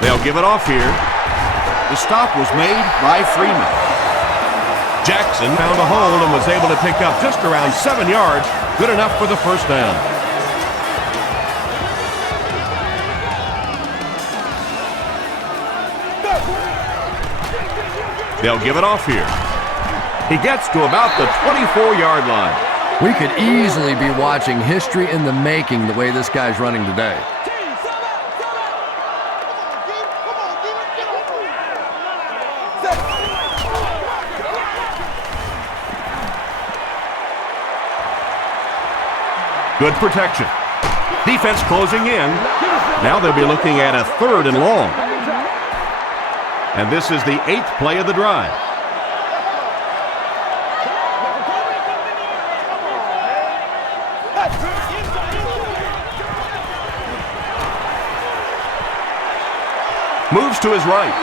They'll give it off here. The stop was made by Freeman. Jackson found a hole and was able to pick up just around 7 yards. Good enough for the first down. They'll give it off here. He gets to about the 24-yard line. We could easily be watching history in the making the way this guy's running today. Good protection. Defense closing in. Now they'll be looking at a 3rd and long. And this is the 8th play of the drive. Moves to his right.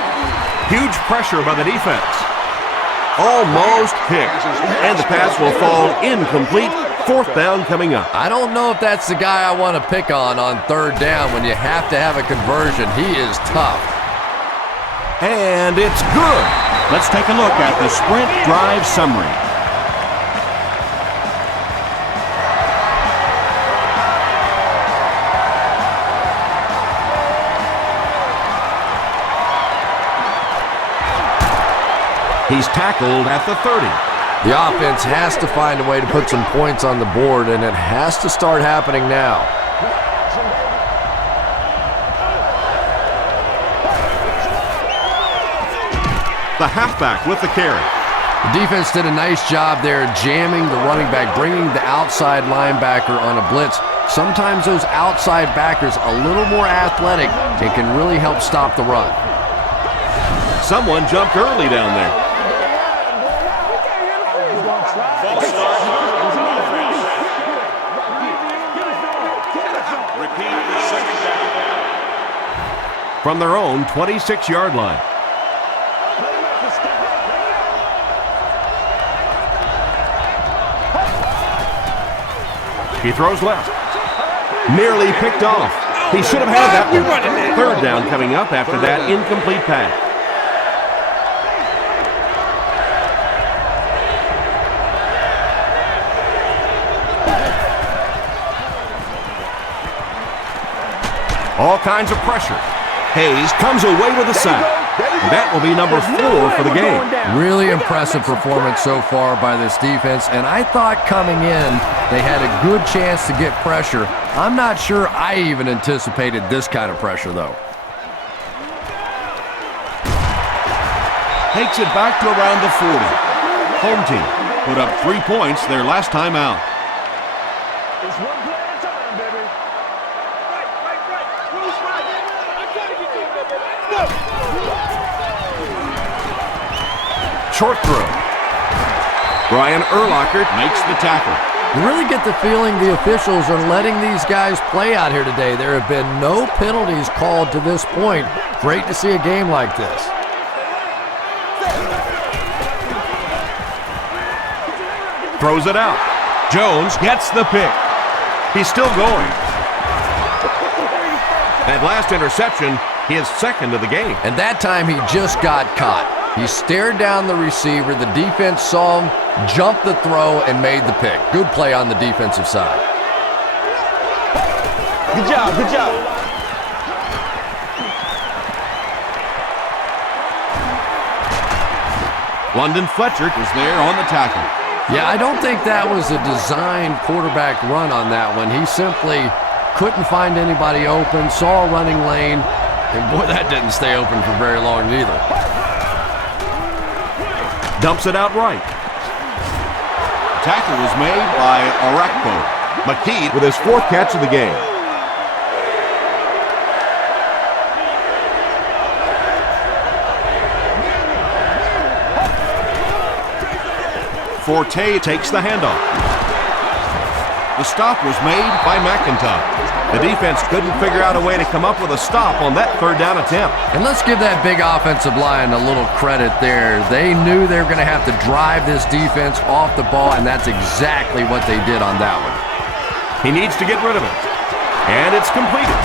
Huge pressure by the defense. Almost picked. And the pass will fall incomplete. 4th down coming up. I don't know if that's the guy I want to pick on 3rd down when you have to have a conversion. He is tough. And it's good. Let's take a look at the sprint drive summary. He's tackled at the 30. The offense has to find a way to put some points on the board, and it has to start happening now. The halfback with the carry. The defense did a nice job there jamming the running back, bringing the outside linebacker on a blitz. Sometimes those outside backers a little more athletic and can really help stop the run. Someone jumped early down there. From their own 26-yard line. He throws left. Nearly picked off. He should have had that one. 3rd down coming up after that incomplete pass. All kinds of pressure. Hayes comes away with a sack. And that will be number 4 for the game. Really impressive performance so far by this defense, and I thought coming in they had a good chance to get pressure. I'm not sure I even anticipated this kind of pressure, though. Takes it back to around the 40. Home team put up 3 points their last time out. It's one play at a time, baby. Right. Who's right? I gotta get you, baby. Let's go. Short throw. Brian Urlacher makes the tackle. You really get the feeling the officials are letting these guys play out here today. There have been no penalties called to this point. Great to see a game like this. Throws it out. Jones gets the pick. He's still going. That last interception, his 2nd of the game. And that time he just got caught. He stared down the receiver. The defense saw him, jumped the throw, and made the pick. Good play on the defensive side. Good job. London Fletcher was there on the tackle. Yeah, I don't think that was a designed quarterback run on that one. He simply couldn't find anybody open, saw a running lane, and boy, that didn't stay open for very long either. Dumps it out right. Tackle was made by Arakpo. McKee with his 4th catch of the game. Forte takes the handoff. The stop was made by McIntyre. The defense couldn't figure out a way to come up with a stop on that 3rd down attempt. And let's give that big offensive line a little credit there. They knew they were going to have to drive this defense off the ball, and that's exactly what they did on that one. He needs to get rid of it. And it's completed.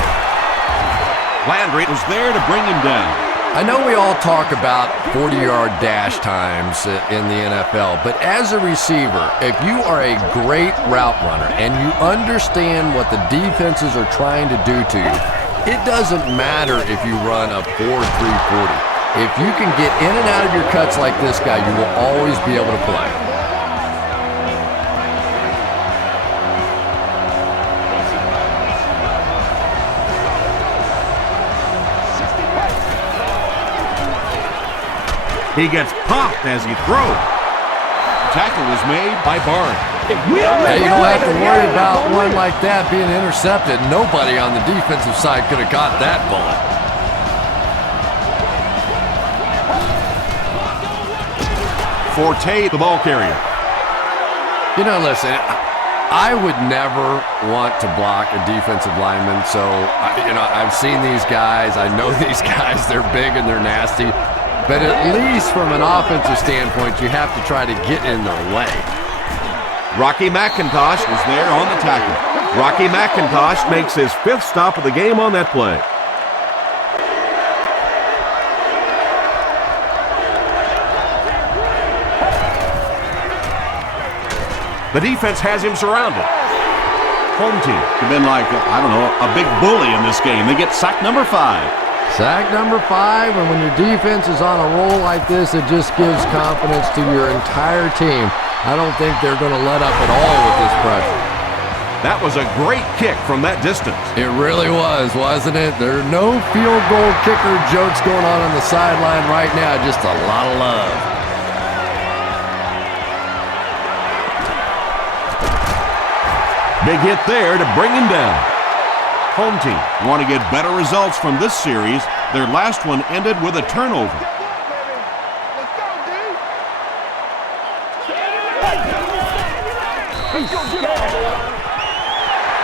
Landry was there to bring him down. I know we all talk about 40-yard dash times in the NFL, but as a receiver, if you are a great route runner and you understand what the defenses are trying to do to you, it doesn't matter if you run a 4.340. If you can get in and out of your cuts like this guy, you will always be able to play. He gets popped as he throws. Tackle was made by Barnes. Hey, you don't have to worry about one like that being intercepted. Nobody on the defensive side could have caught that bullet. Forte, the ball carrier. You know, listen, I would never want to block a defensive lineman, so, I've seen these guys. I know these guys. They're big and they're nasty. But at least from an offensive standpoint, you have to try to get in their way. Rocky McIntosh is there on the tackle. Rocky McIntosh makes his 5th stop of the game on that play. The defense has him surrounded. Home team have been like, a big bully in this game. They get sack number 5. Sack number 5, and when your defense is on a roll like this, it just gives confidence to your entire team. I don't think they're going to let up at all with this pressure. That was a great kick from that distance. It really was, wasn't it? There are no field goal kicker jokes going on the sideline right now, just a lot of love. Big hit there to bring him down. Home team want to get better results from this series. Their last one ended with a turnover.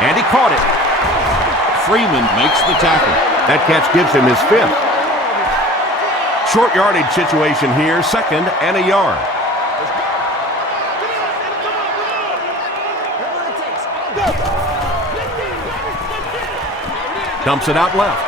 And he caught it. Freeman makes the tackle. That catch gives him his 5th. Short yardage situation here, 2nd and a yard. Dumps it out left.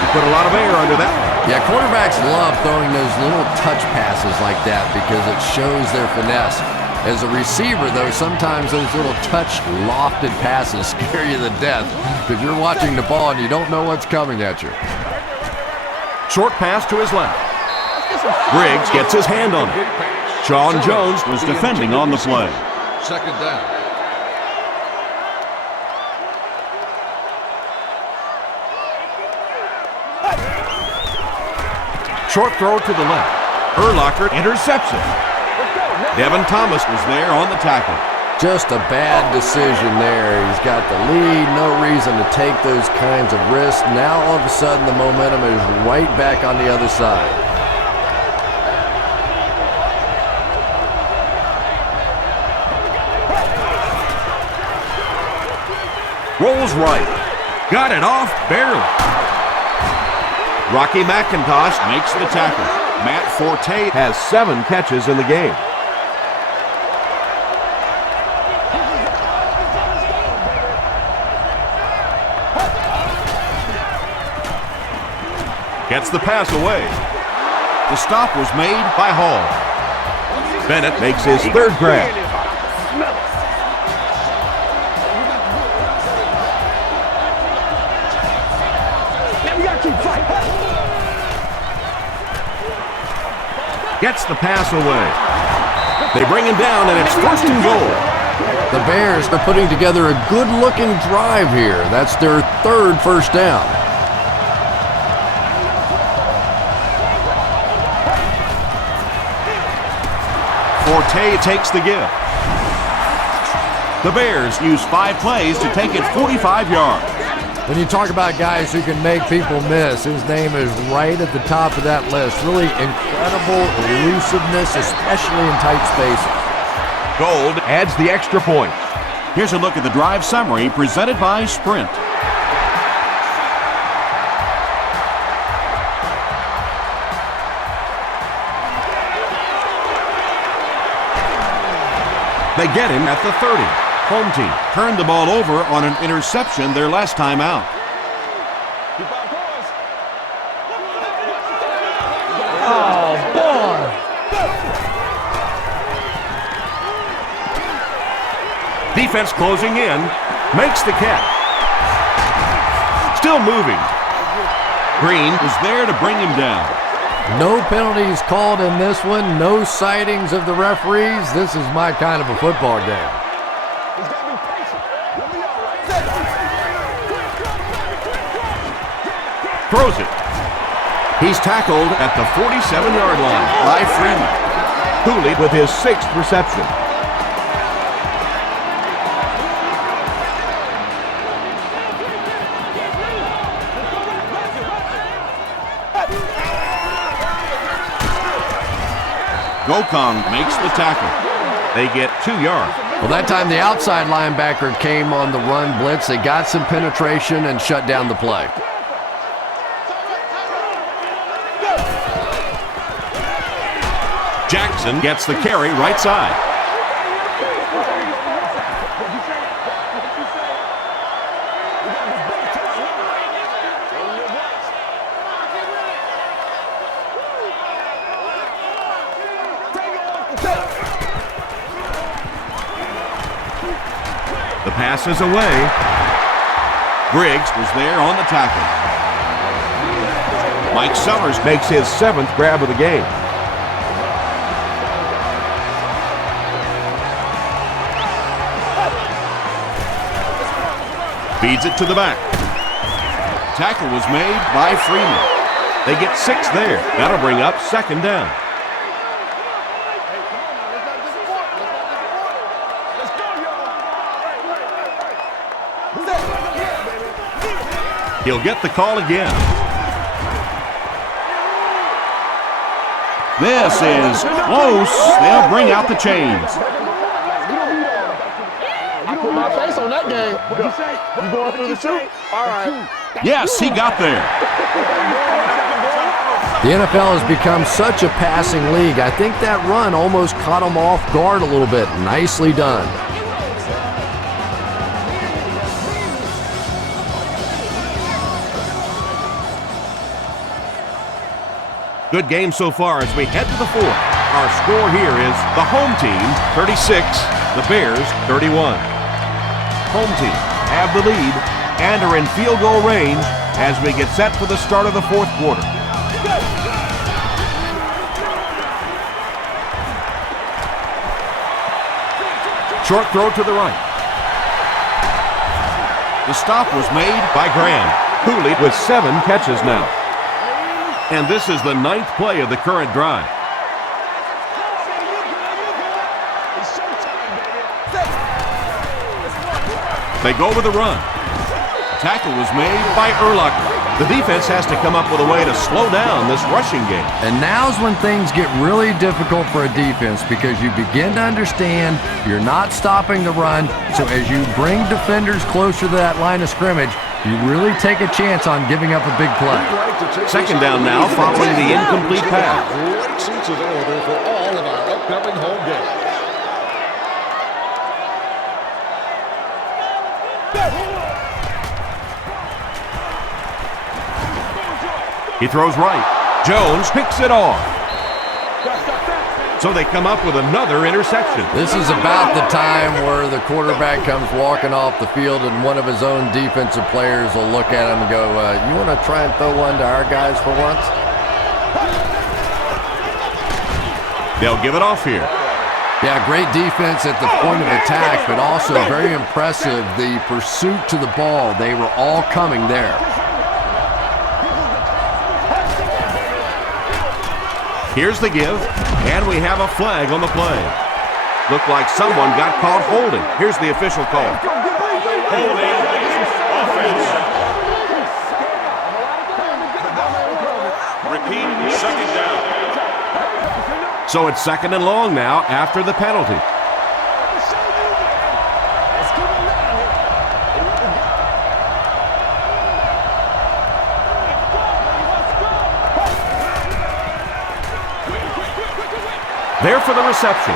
He put a lot of air under that. Yeah, quarterbacks love throwing those little touch passes like that because it shows their finesse. As a receiver, though, sometimes those little touch lofted passes scare you to death because you're watching the ball and you don't know what's coming at you. Short pass to his left. Briggs gets his hand on it. Sean Jones was defending on the play. 2nd down. Short throw to the left. Urlacher intercepts it. Devin Thomas was there on the tackle. Just a bad decision there. He's got the lead, no reason to take those kinds of risks. Now all of a sudden the momentum is right back on the other side. Rolls right. Got it off barely. Rocky McIntosh makes the tackle. Matt Forte has 7 catches in the game. Gets the pass away. The stop was made by Hall. Bennett makes his 3rd grab. Gets the pass away. They bring him down, and it's 1st and goal. The Bears are putting together a good-looking drive here. That's their 3rd first down. Forte takes the give. The Bears use 5 plays to take it 45 yards. When you talk about guys who can make people miss, his name is right at the top of that list. Really incredible elusiveness, especially in tight spaces. Gold adds the extra point. Here's a look at the drive summary presented by Sprint. They get him at the 30. Home team turned the ball over on an interception their last time out. Oh, boy. Defense closing in, makes the catch. Still moving. Green was there to bring him down. No penalties called in this one. No sightings of the referees. This is my kind of a football game. Throws it. He's tackled at the 47-yard line by Freeman. Cooley with his 6th reception. Gokong makes the tackle. They get 2 yards. Well, that time the outside linebacker came on the run blitz. They got some penetration and shut down the play. Jackson gets the carry right side. The pass is away. Briggs was there on the tackle. Mike Sellers makes his 7th grab of the game. Feeds it to the back. Tackle was made by Freeman. They get 6 there. That'll bring up 2nd down. He'll get the call again. This is close. They'll bring out the chains. I put my face on that game. What'd you say? You going through the shoot? All right. Yes, he got there. The NFL has become such a passing league. I think that run almost caught him off guard a little bit. Nicely done. Good game so far as we head to the 4th. Our score here is the home team 36, the Bears 31. Home team have the lead and are in field goal range as we get set for the start of the 4th quarter. Short throw to the right. The stop was made by Graham. Cooley with 7 catches now. And this is the 9th play of the current drive. They go with the run. Tackle was made by Urlacher. The defense has to come up with a way to slow down this rushing game. And now's when things get really difficult for a defense because you begin to understand you're not stopping the run. So as you bring defenders closer to that line of scrimmage, you really take a chance on giving up a big play. 2nd down now following the incomplete pass. Great seats available for all of our upcoming home games. He throws right. Jones picks it off. So they come up with another interception. This is about the time where the quarterback comes walking off the field and one of his own defensive players will look at him and go, you want to try and throw one to our guys for once? They'll give it off here. Yeah, great defense at the point of attack, but also very impressive the pursuit to the ball. They were all coming there. Here's the give, and we have a flag on the play. Looked like someone got caught holding. Here's the official call. Holding offense. Repeat, 2nd down. So it's 2nd and long now after the penalty. There for the reception.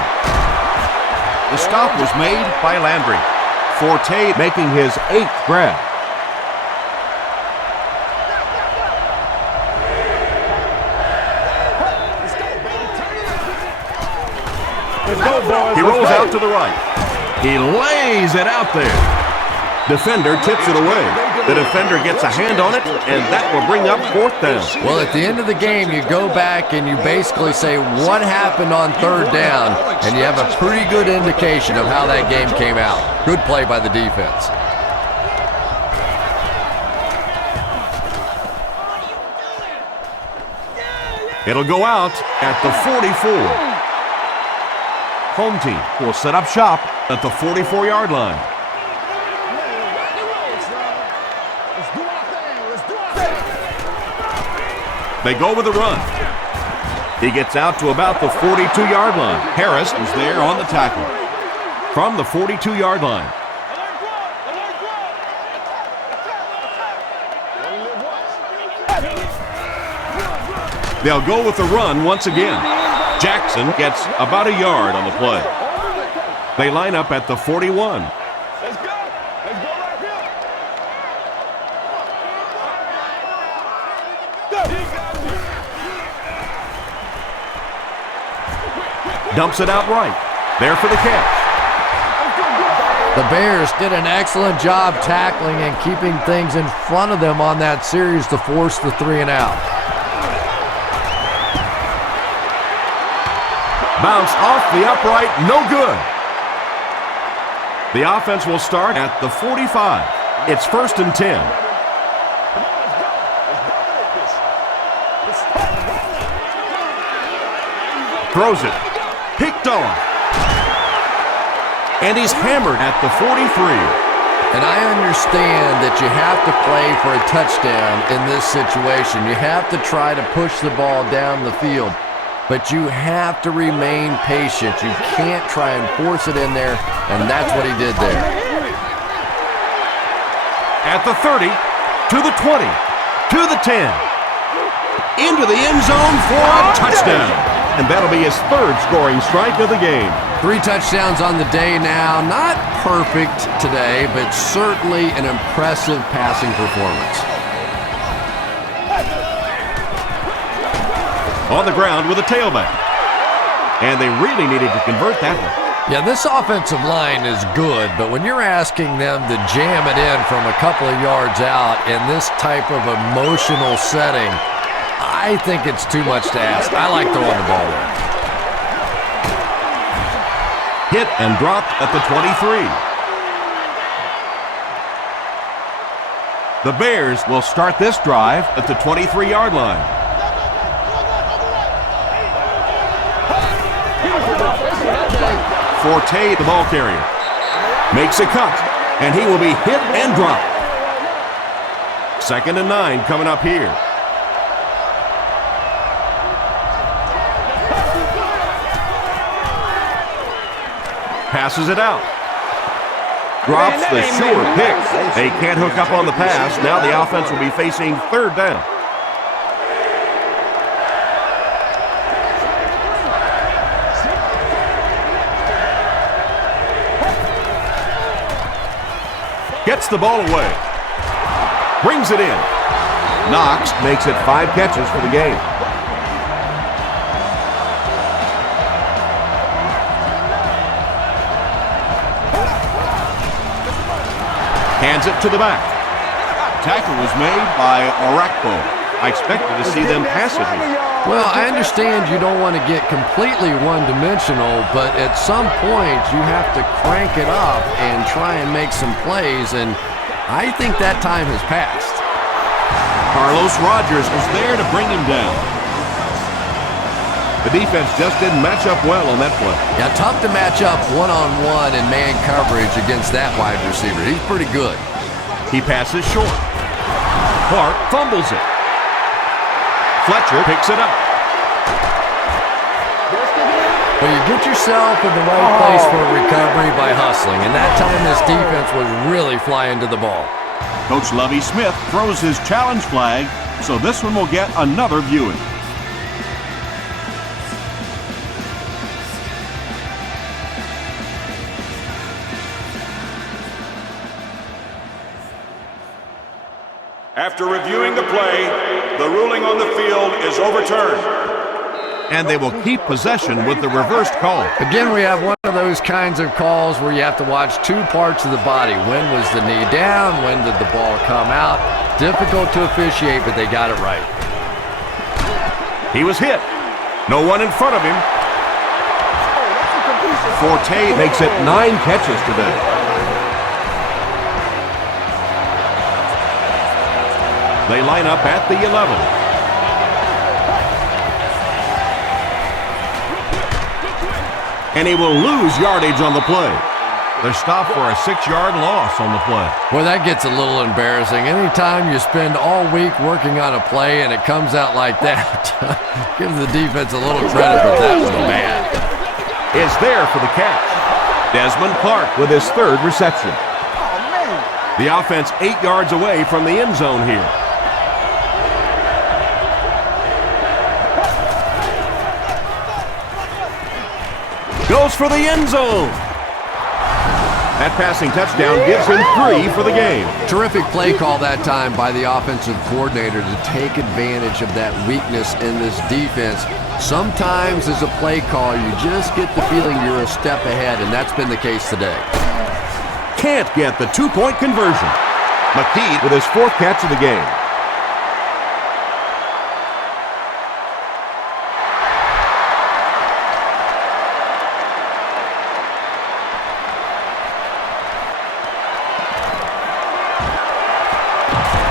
The stop was made by Landry. Forte making his 8th grab. He rolls out to the right. He lays it out there. Defender tips it away. The defender gets a hand on it, and that will bring up 4th down. Well, at the end of the game, you go back and you basically say what happened on 3rd down, and you have a pretty good indication of how that game came out. Good play by the defense. It'll go out at the 44. Home team will set up shop at the 44-yard line. They go with the run. He gets out to about the 42-yard line. Harris is there on the tackle. From the 42-yard line. They'll go with the run once again. Jackson gets about a yard on the play. They line up at the 41. Let's go. Let's go right here. Dumps it out right. There for the catch. The Bears did an excellent job tackling and keeping things in front of them on that series to force the 3 and out. Bounced off the upright, no good. The offense will start at the 45. It's 1st and 10. Throws it. Picked off. And he's hammered at the 43. And I understand that you have to play for a touchdown in this situation. You have to try to push the ball down the field. But you have to remain patient. You can't try and force it in there, and that's what he did there. At the 30, to the 20, to the 10. Into the end zone for a touchdown. And that'll be his 3rd scoring strike of the game. 3 touchdowns on the day now. Not perfect today, but certainly an impressive passing performance. On the ground with a tailback. And they really needed to convert that one. Yeah, this offensive line is good, but when you're asking them to jam it in from a couple of yards out in this type of emotional setting, I think it's too much to ask. I like throwing the ball there. Hit and dropped at the 23. The Bears will start this drive at the 23-yard line. Forte, the ball carrier, makes a cut, and he will be hit and dropped. 2nd and 9 coming up here. Passes it out. Drops the sure pick. They can't hook up on the pass. Now the offense will be facing 3rd down. Gets the ball away. Brings it in. Knox makes it 5 catches for the game. Hands it to the back. Tackle was made by R.B.I. I expected to see them pass it here. Well, I understand you don't want to get completely one-dimensional, but at some point you have to crank it up and try and make some plays, and I think that time has passed. Carlos Rogers is there to bring him down. The defense just didn't match up well on that play. Yeah, tough to match up one-on-one in man coverage against that wide receiver. He's pretty good. He passes short. Clark fumbles it. Fletcher picks it up. Well, you get yourself in the right place for a recovery by hustling, and that time this defense was really flying to the ball. Coach Lovie Smith throws his challenge flag, so this one will get another viewing. After reviewing the play, the ruling on the field is overturned. And they will keep possession with the reversed call. Again, we have one of those kinds of calls where you have to watch 2 parts of the body. When was the knee down? When did the ball come out? Difficult to officiate, but they got it right. He was hit. No one in front of him. Forte makes it 9 catches today. They line up at the 11. And he will lose yardage on the play. They're stopped for a 6-yard loss on the play. Well, that gets a little embarrassing. Anytime you spend all week working on a play and it comes out like that, give the defense a little credit, but that was bad. Is there for the catch. Desmond Clark with his 3rd reception. The offense 8 yards away from the end zone here. Goes for the end zone. That passing touchdown gives him 3 for the game. Terrific play call that time by the offensive coordinator to take advantage of that weakness in this defense. Sometimes as a play call, you just get the feeling you're a step ahead, and that's been the case today. Can't get the 2-point conversion. McKee with his 4th catch of the game.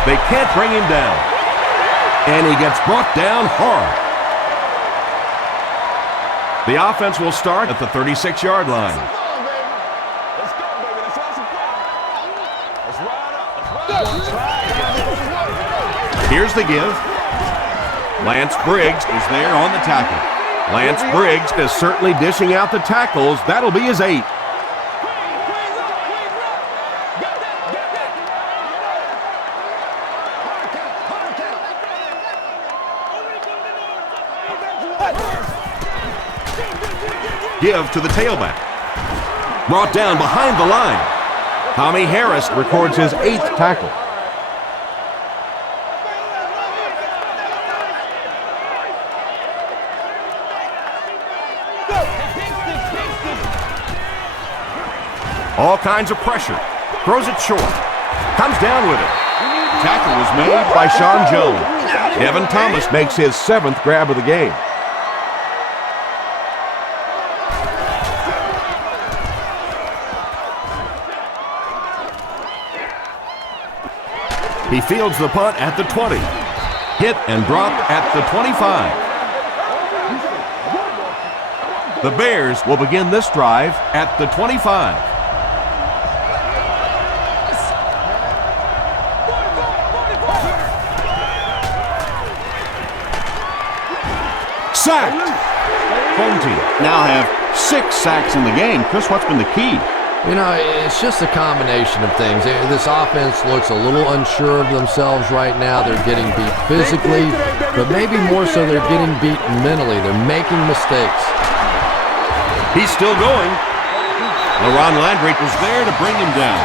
They can't bring him down. And he gets brought down hard. The offense will start at the 36-yard line. Let's go, baby. Let's have some fun. Let's ride up. Here's the give. Lance Briggs is there on the tackle. Lance Briggs is certainly dishing out the tackles. That'll be his 8th. Give to the tailback. Brought down behind the line. Tommy Harris records his 8th tackle. All kinds of pressure. Throws it short. Comes down with it. Tackle was made by Sean Jones. Evan Thomas makes his 7th grab of the game. He fields the punt at the 20. Hit and dropped at the 25. The Bears will begin this drive at the 25. Sacked. Home team now have 6 sacks in the game. Chris, what's been the key? You know, it's just a combination of things. This offense looks a little unsure of themselves right now. They're getting beat physically, but maybe more so they're getting beat mentally. They're making mistakes. He's still going. LaRon Landry was there to bring him down.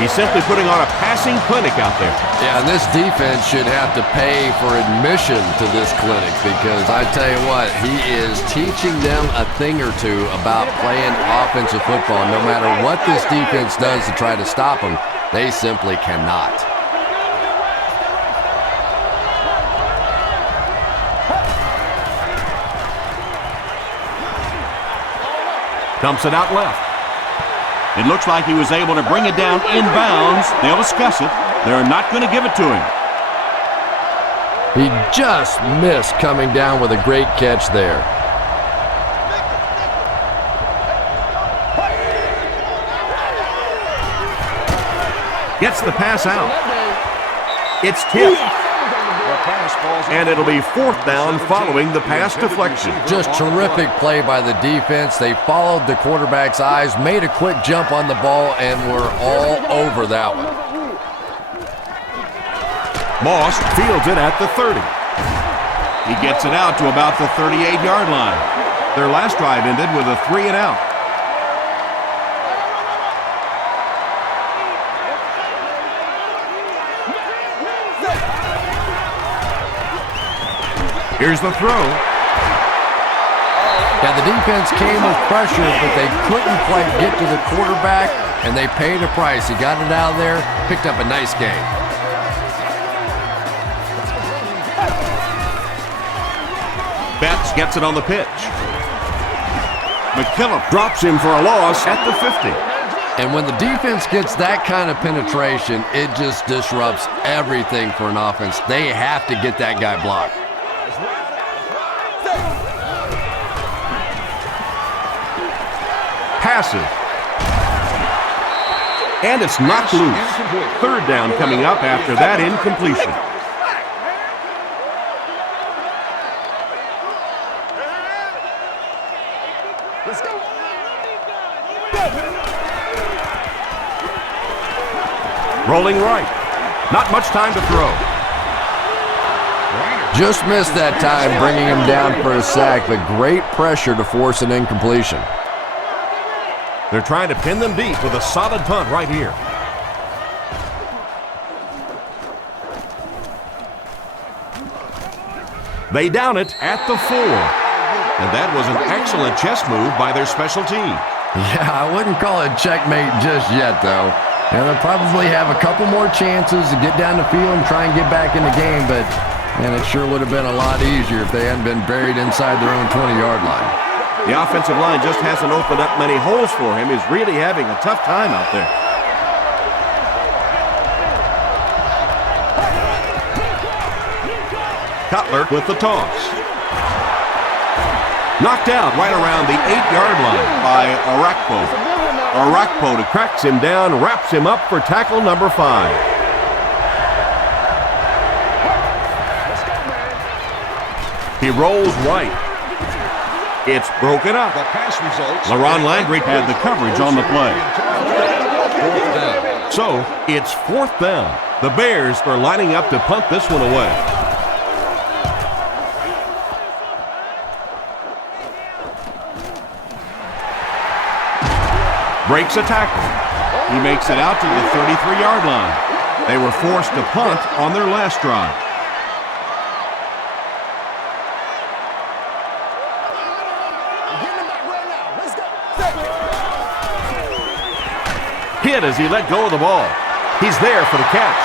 He's simply putting on a passing clinic out there. Yeah, and this defense should have to pay for admission to this clinic because I tell you what, he is teaching them a thing or two about playing offensive football. No matter what this defense does to try to stop them, they simply cannot. Dumps it out left. It looks like he was able to bring it down inbounds. They'll discuss it. They're not going to give it to him. He just missed coming down with a great catch there. Gets the pass out. It's tipped. And it'll be 4th down following the pass deflection. Just terrific play by the defense. They followed the quarterback's eyes, made a quick jump on the ball, and were all over that one. Moss fields it at the 30. He gets it out to about the 38-yard line. Their last drive ended with a 3-and-out. Here's the throw. Yeah, the defense came with pressure, but they couldn't quite get to the quarterback, and they paid a price. He got it out of there, picked up a nice game. Betts gets it on the pitch. McKillop drops him for a loss at the 50. And when the defense gets that kind of penetration, it just disrupts everything for an offense. They have to get that guy blocked. Passes. And it's knocked loose. Third down coming up after that incompletion. Let's go. Rolling right. Not much time to throw. Just missed that time, bringing him down for a sack, but great pressure to force an incompletion. They're trying to pin them deep with a solid punt right here. They down it at the 4. And that was an excellent chess move by their special team. Yeah, I wouldn't call it checkmate just yet, though. And they'll probably have a couple more chances to get down the field and try and get back in the game, but man, it sure would have been a lot easier if they hadn't been buried inside their own 20-yard line. The offensive line just hasn't opened up many holes for him. He's really having a tough time out there. Cutler with the toss. Knocked out right around the 8-yard line by R.B.I. R.B.I. cracks him down, wraps him up for tackle number 5. He rolls right. It's broken up. The pass results. LaRon Landry had the coverage on the play. So, it's 4th down. The Bears are lining up to punt this one away. Breaks a tackle. He makes it out to the 33-yard line. They were forced to punt on their last drive. Hit as he let go of the ball. He's there for the catch.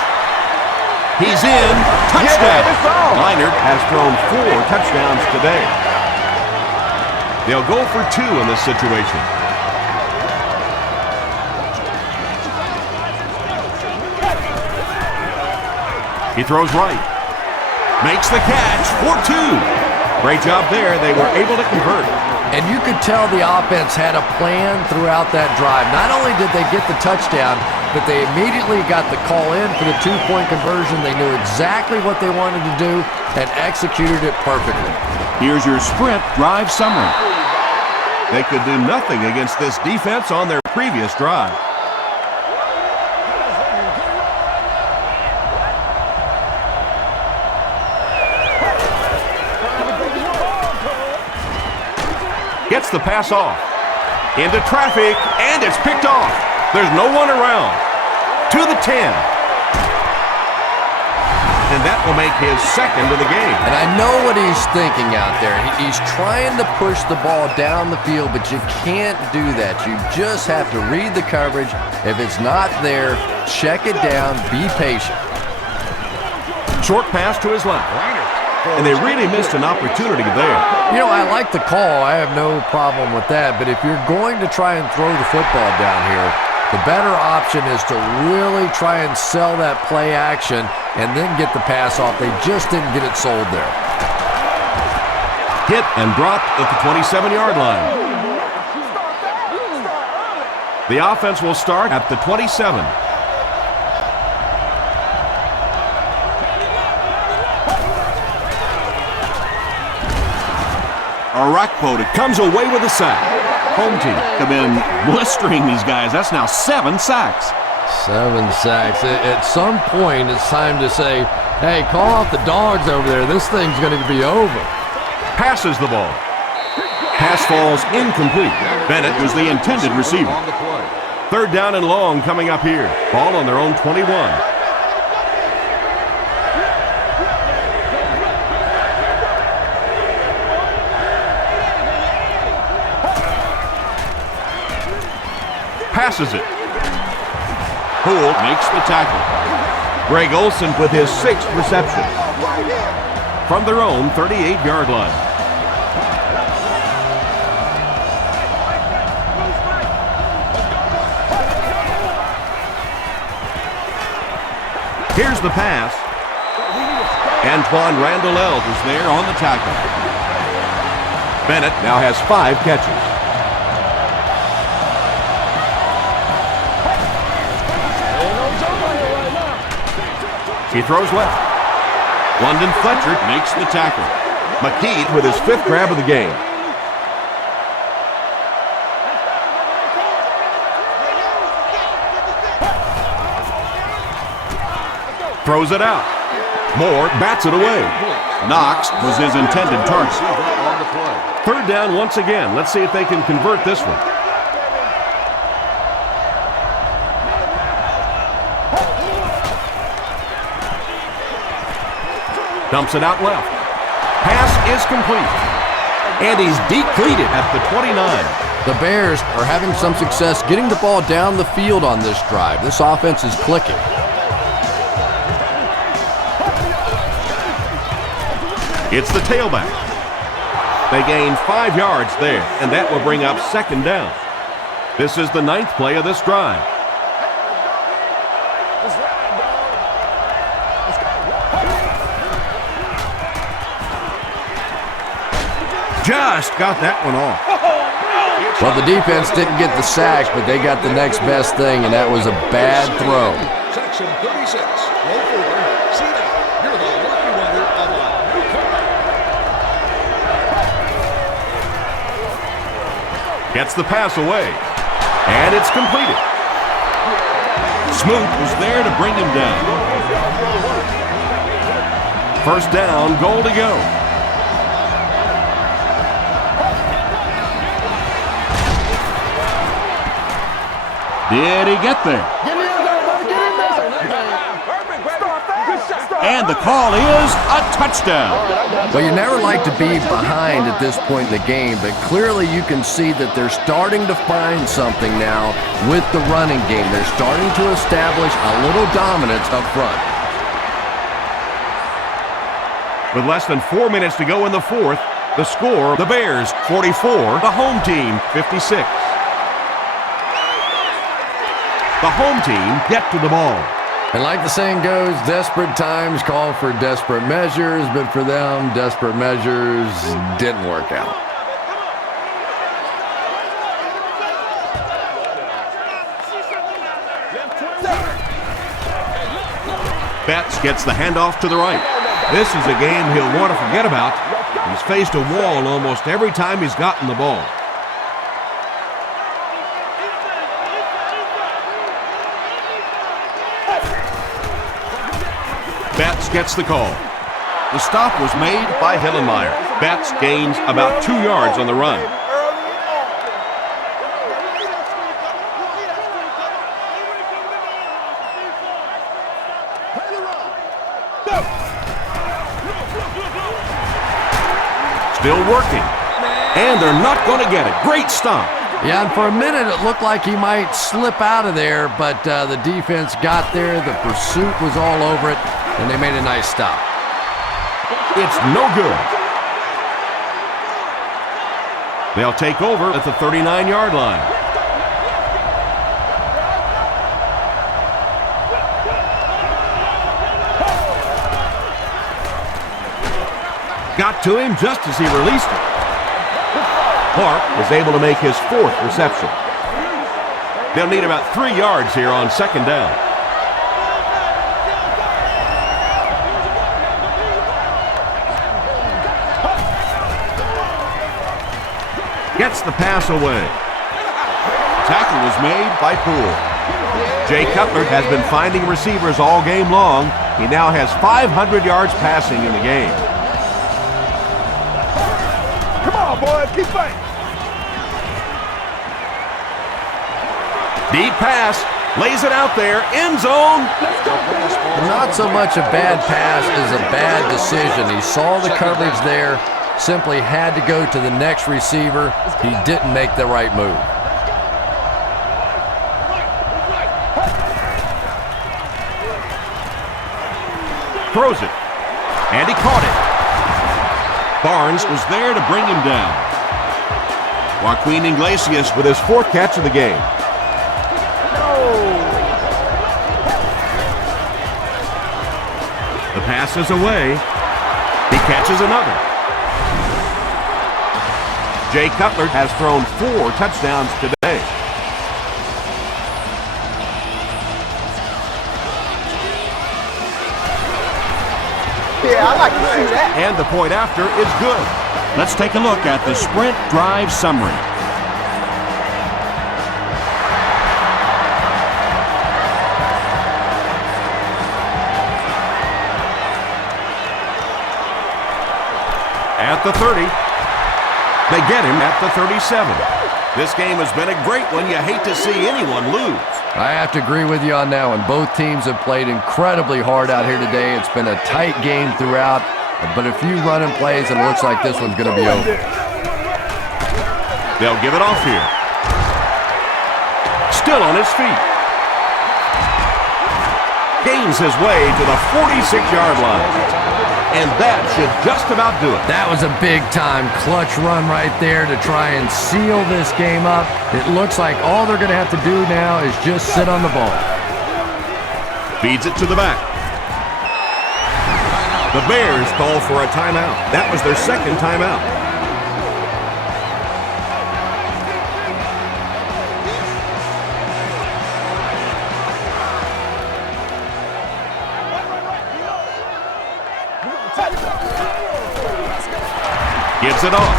He's in. Touchdown. Leinart has thrown 4 touchdowns today. They'll go for 2 in this situation. He throws right. Makes the catch for 2. Great job there. They were able to convert. And you could tell the offense had a plan throughout that drive. Not only did they get the touchdown, but they immediately got the call in for the 2-point conversion. They knew exactly what they wanted to do and executed it perfectly. Here's your sprint drive summary. They could do nothing against this defense on their previous drive. Gets the pass off. Into traffic, and it's picked off. There's no one around. To the 10. And that will make his 2nd of the game. And I know what he's thinking out there. He's trying to push the ball down the field, but you can't do that. You just have to read the coverage. If it's not there, check it down, be patient. Short pass to his left. And they really missed an opportunity there. You know, I like the call. I have no problem with that. But if you're going to try and throw the football down here, the better option is to really try and sell that play action and then get the pass off. They just didn't get it sold there. Hit and dropped at the 27-yard line. The offense will start at the 27. R.B.I. comes away with a sack. Home team have been blistering these guys. That's now 7 sacks. 7 sacks. At some point, it's time to say, hey, call off the dogs over there. This thing's going to be over. Passes the ball. Pass falls incomplete. Bennett was the intended receiver. 3rd down and long coming up here. Ball on their own 21. Passes it. Poole makes the tackle. Greg Olsen with his 6th reception. From their own 38-yard line. Here's the pass. Antoine Randall is there on the tackle. Bennett now has 5 catches. He throws left. London Fletcher makes the tackle. McKee with his 5th grab of the game. Throws it out. Moore bats it away. Knox was his intended target. On the play. 3rd down once again. Let's see if they can convert this one. Dumps it out left. Pass is complete. And he's depleted at the 29. The Bears are having some success getting the ball down the field on this drive. This offense is clicking. It's the tailback. They gain 5 yards there, and that will bring up 2nd down. This is the 9th play of this drive. Just got that one off. Well, the defense didn't get the sack, but they got the next best thing, and that was a bad throw. Section 36, row 4. See that? You're the lucky winner of a new car. Gets the pass away. And it's completed. Smoot was there to bring him down. 1st down, goal to go. Did he get there? And the call is a touchdown. Well, you never like to be behind at this point in the game, but clearly you can see that they're starting to find something now with the running game. They're starting to establish a little dominance up front. With less than 4 minutes to go in the 4th, the score, the Bears 44, the home team 56. The home team get to the ball. And like the saying goes, desperate times call for desperate measures, but for them, desperate measures didn't work out. Betts gets the handoff to the right. This is a game he'll want to forget about. He's faced a wall almost every time he's gotten the ball. Betts gets the call. The stop was made by Hillenmeyer. Betts gains about 2 yards on the run. Still working. And they're not going to get it. Great stop. Yeah, and for a minute it looked like he might slip out of there, but the defense got there. The pursuit was all over it, and they made a nice stop. It's no good. They'll take over at the 39-yard line. Got to him just as he released it. Clark was able to make his 4th reception. They'll need about 3 yards here on 2nd down. Gets the pass away. Tackle was made by Poole. Jay Cutler has been finding receivers all game long. He now has 500 yards passing in the game. Come on, boys, keep fighting. Deep pass, lays it out there, end zone. Not so much a bad pass as a bad decision. He saw the coverage there, simply had to go to the next receiver. He didn't make the right move. Throws it, and he caught it. Barnes was there to bring him down. Joaquin Iglesias with his 4th catch of the game. The pass is away. He catches another. Jay Cutler has thrown 4 touchdowns today. And the point after is good. Let's take a look at the sprint drive summary. At the 30. They get him at the 37. This game has been a great one. You hate to see anyone lose. I have to agree with you on that one. Both teams have played incredibly hard out here today. It's been a tight game throughout, but a few running plays, and it looks like this one's going to be over. They'll give it off here. Still on his feet. Gains his way to the 46-yard line. And that should just about do it. That was a big-time clutch run right there to try and seal this game up. It looks like all they're going to have to do now is just sit on the ball. Feeds it to the back. The Bears call for a timeout. That was their second timeout. Gives it off.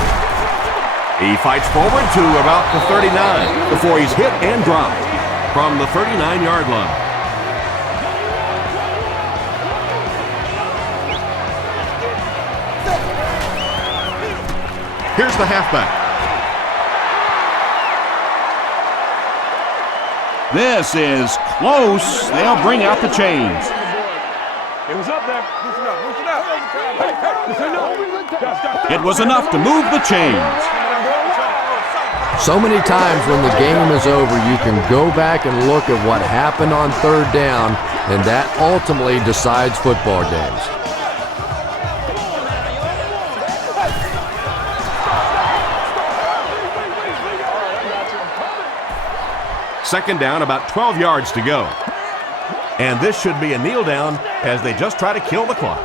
He fights forward to about the 39 before he's hit and dropped from the 39-yard line. Here's the halfback. This is close. They'll bring out the chains. It was up there. Loosen up. Loosen up. Hey, listen up. It was enough to move the chains. So many times when the game is over, you can go back and look at what happened on third down, and that ultimately decides football games. Second down, about 12 yards to go. And this should be a kneel down as they just try to kill the clock.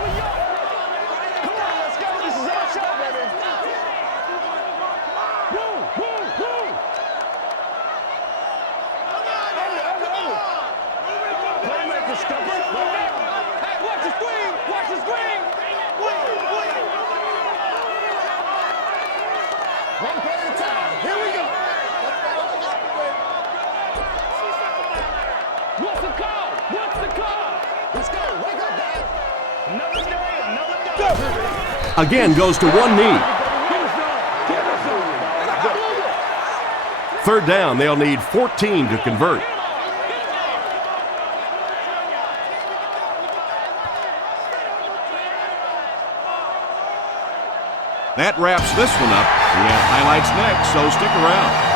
Again goes to one knee. Third down, they'll need 14 to convert. That wraps this one up. We have highlights next, so stick around.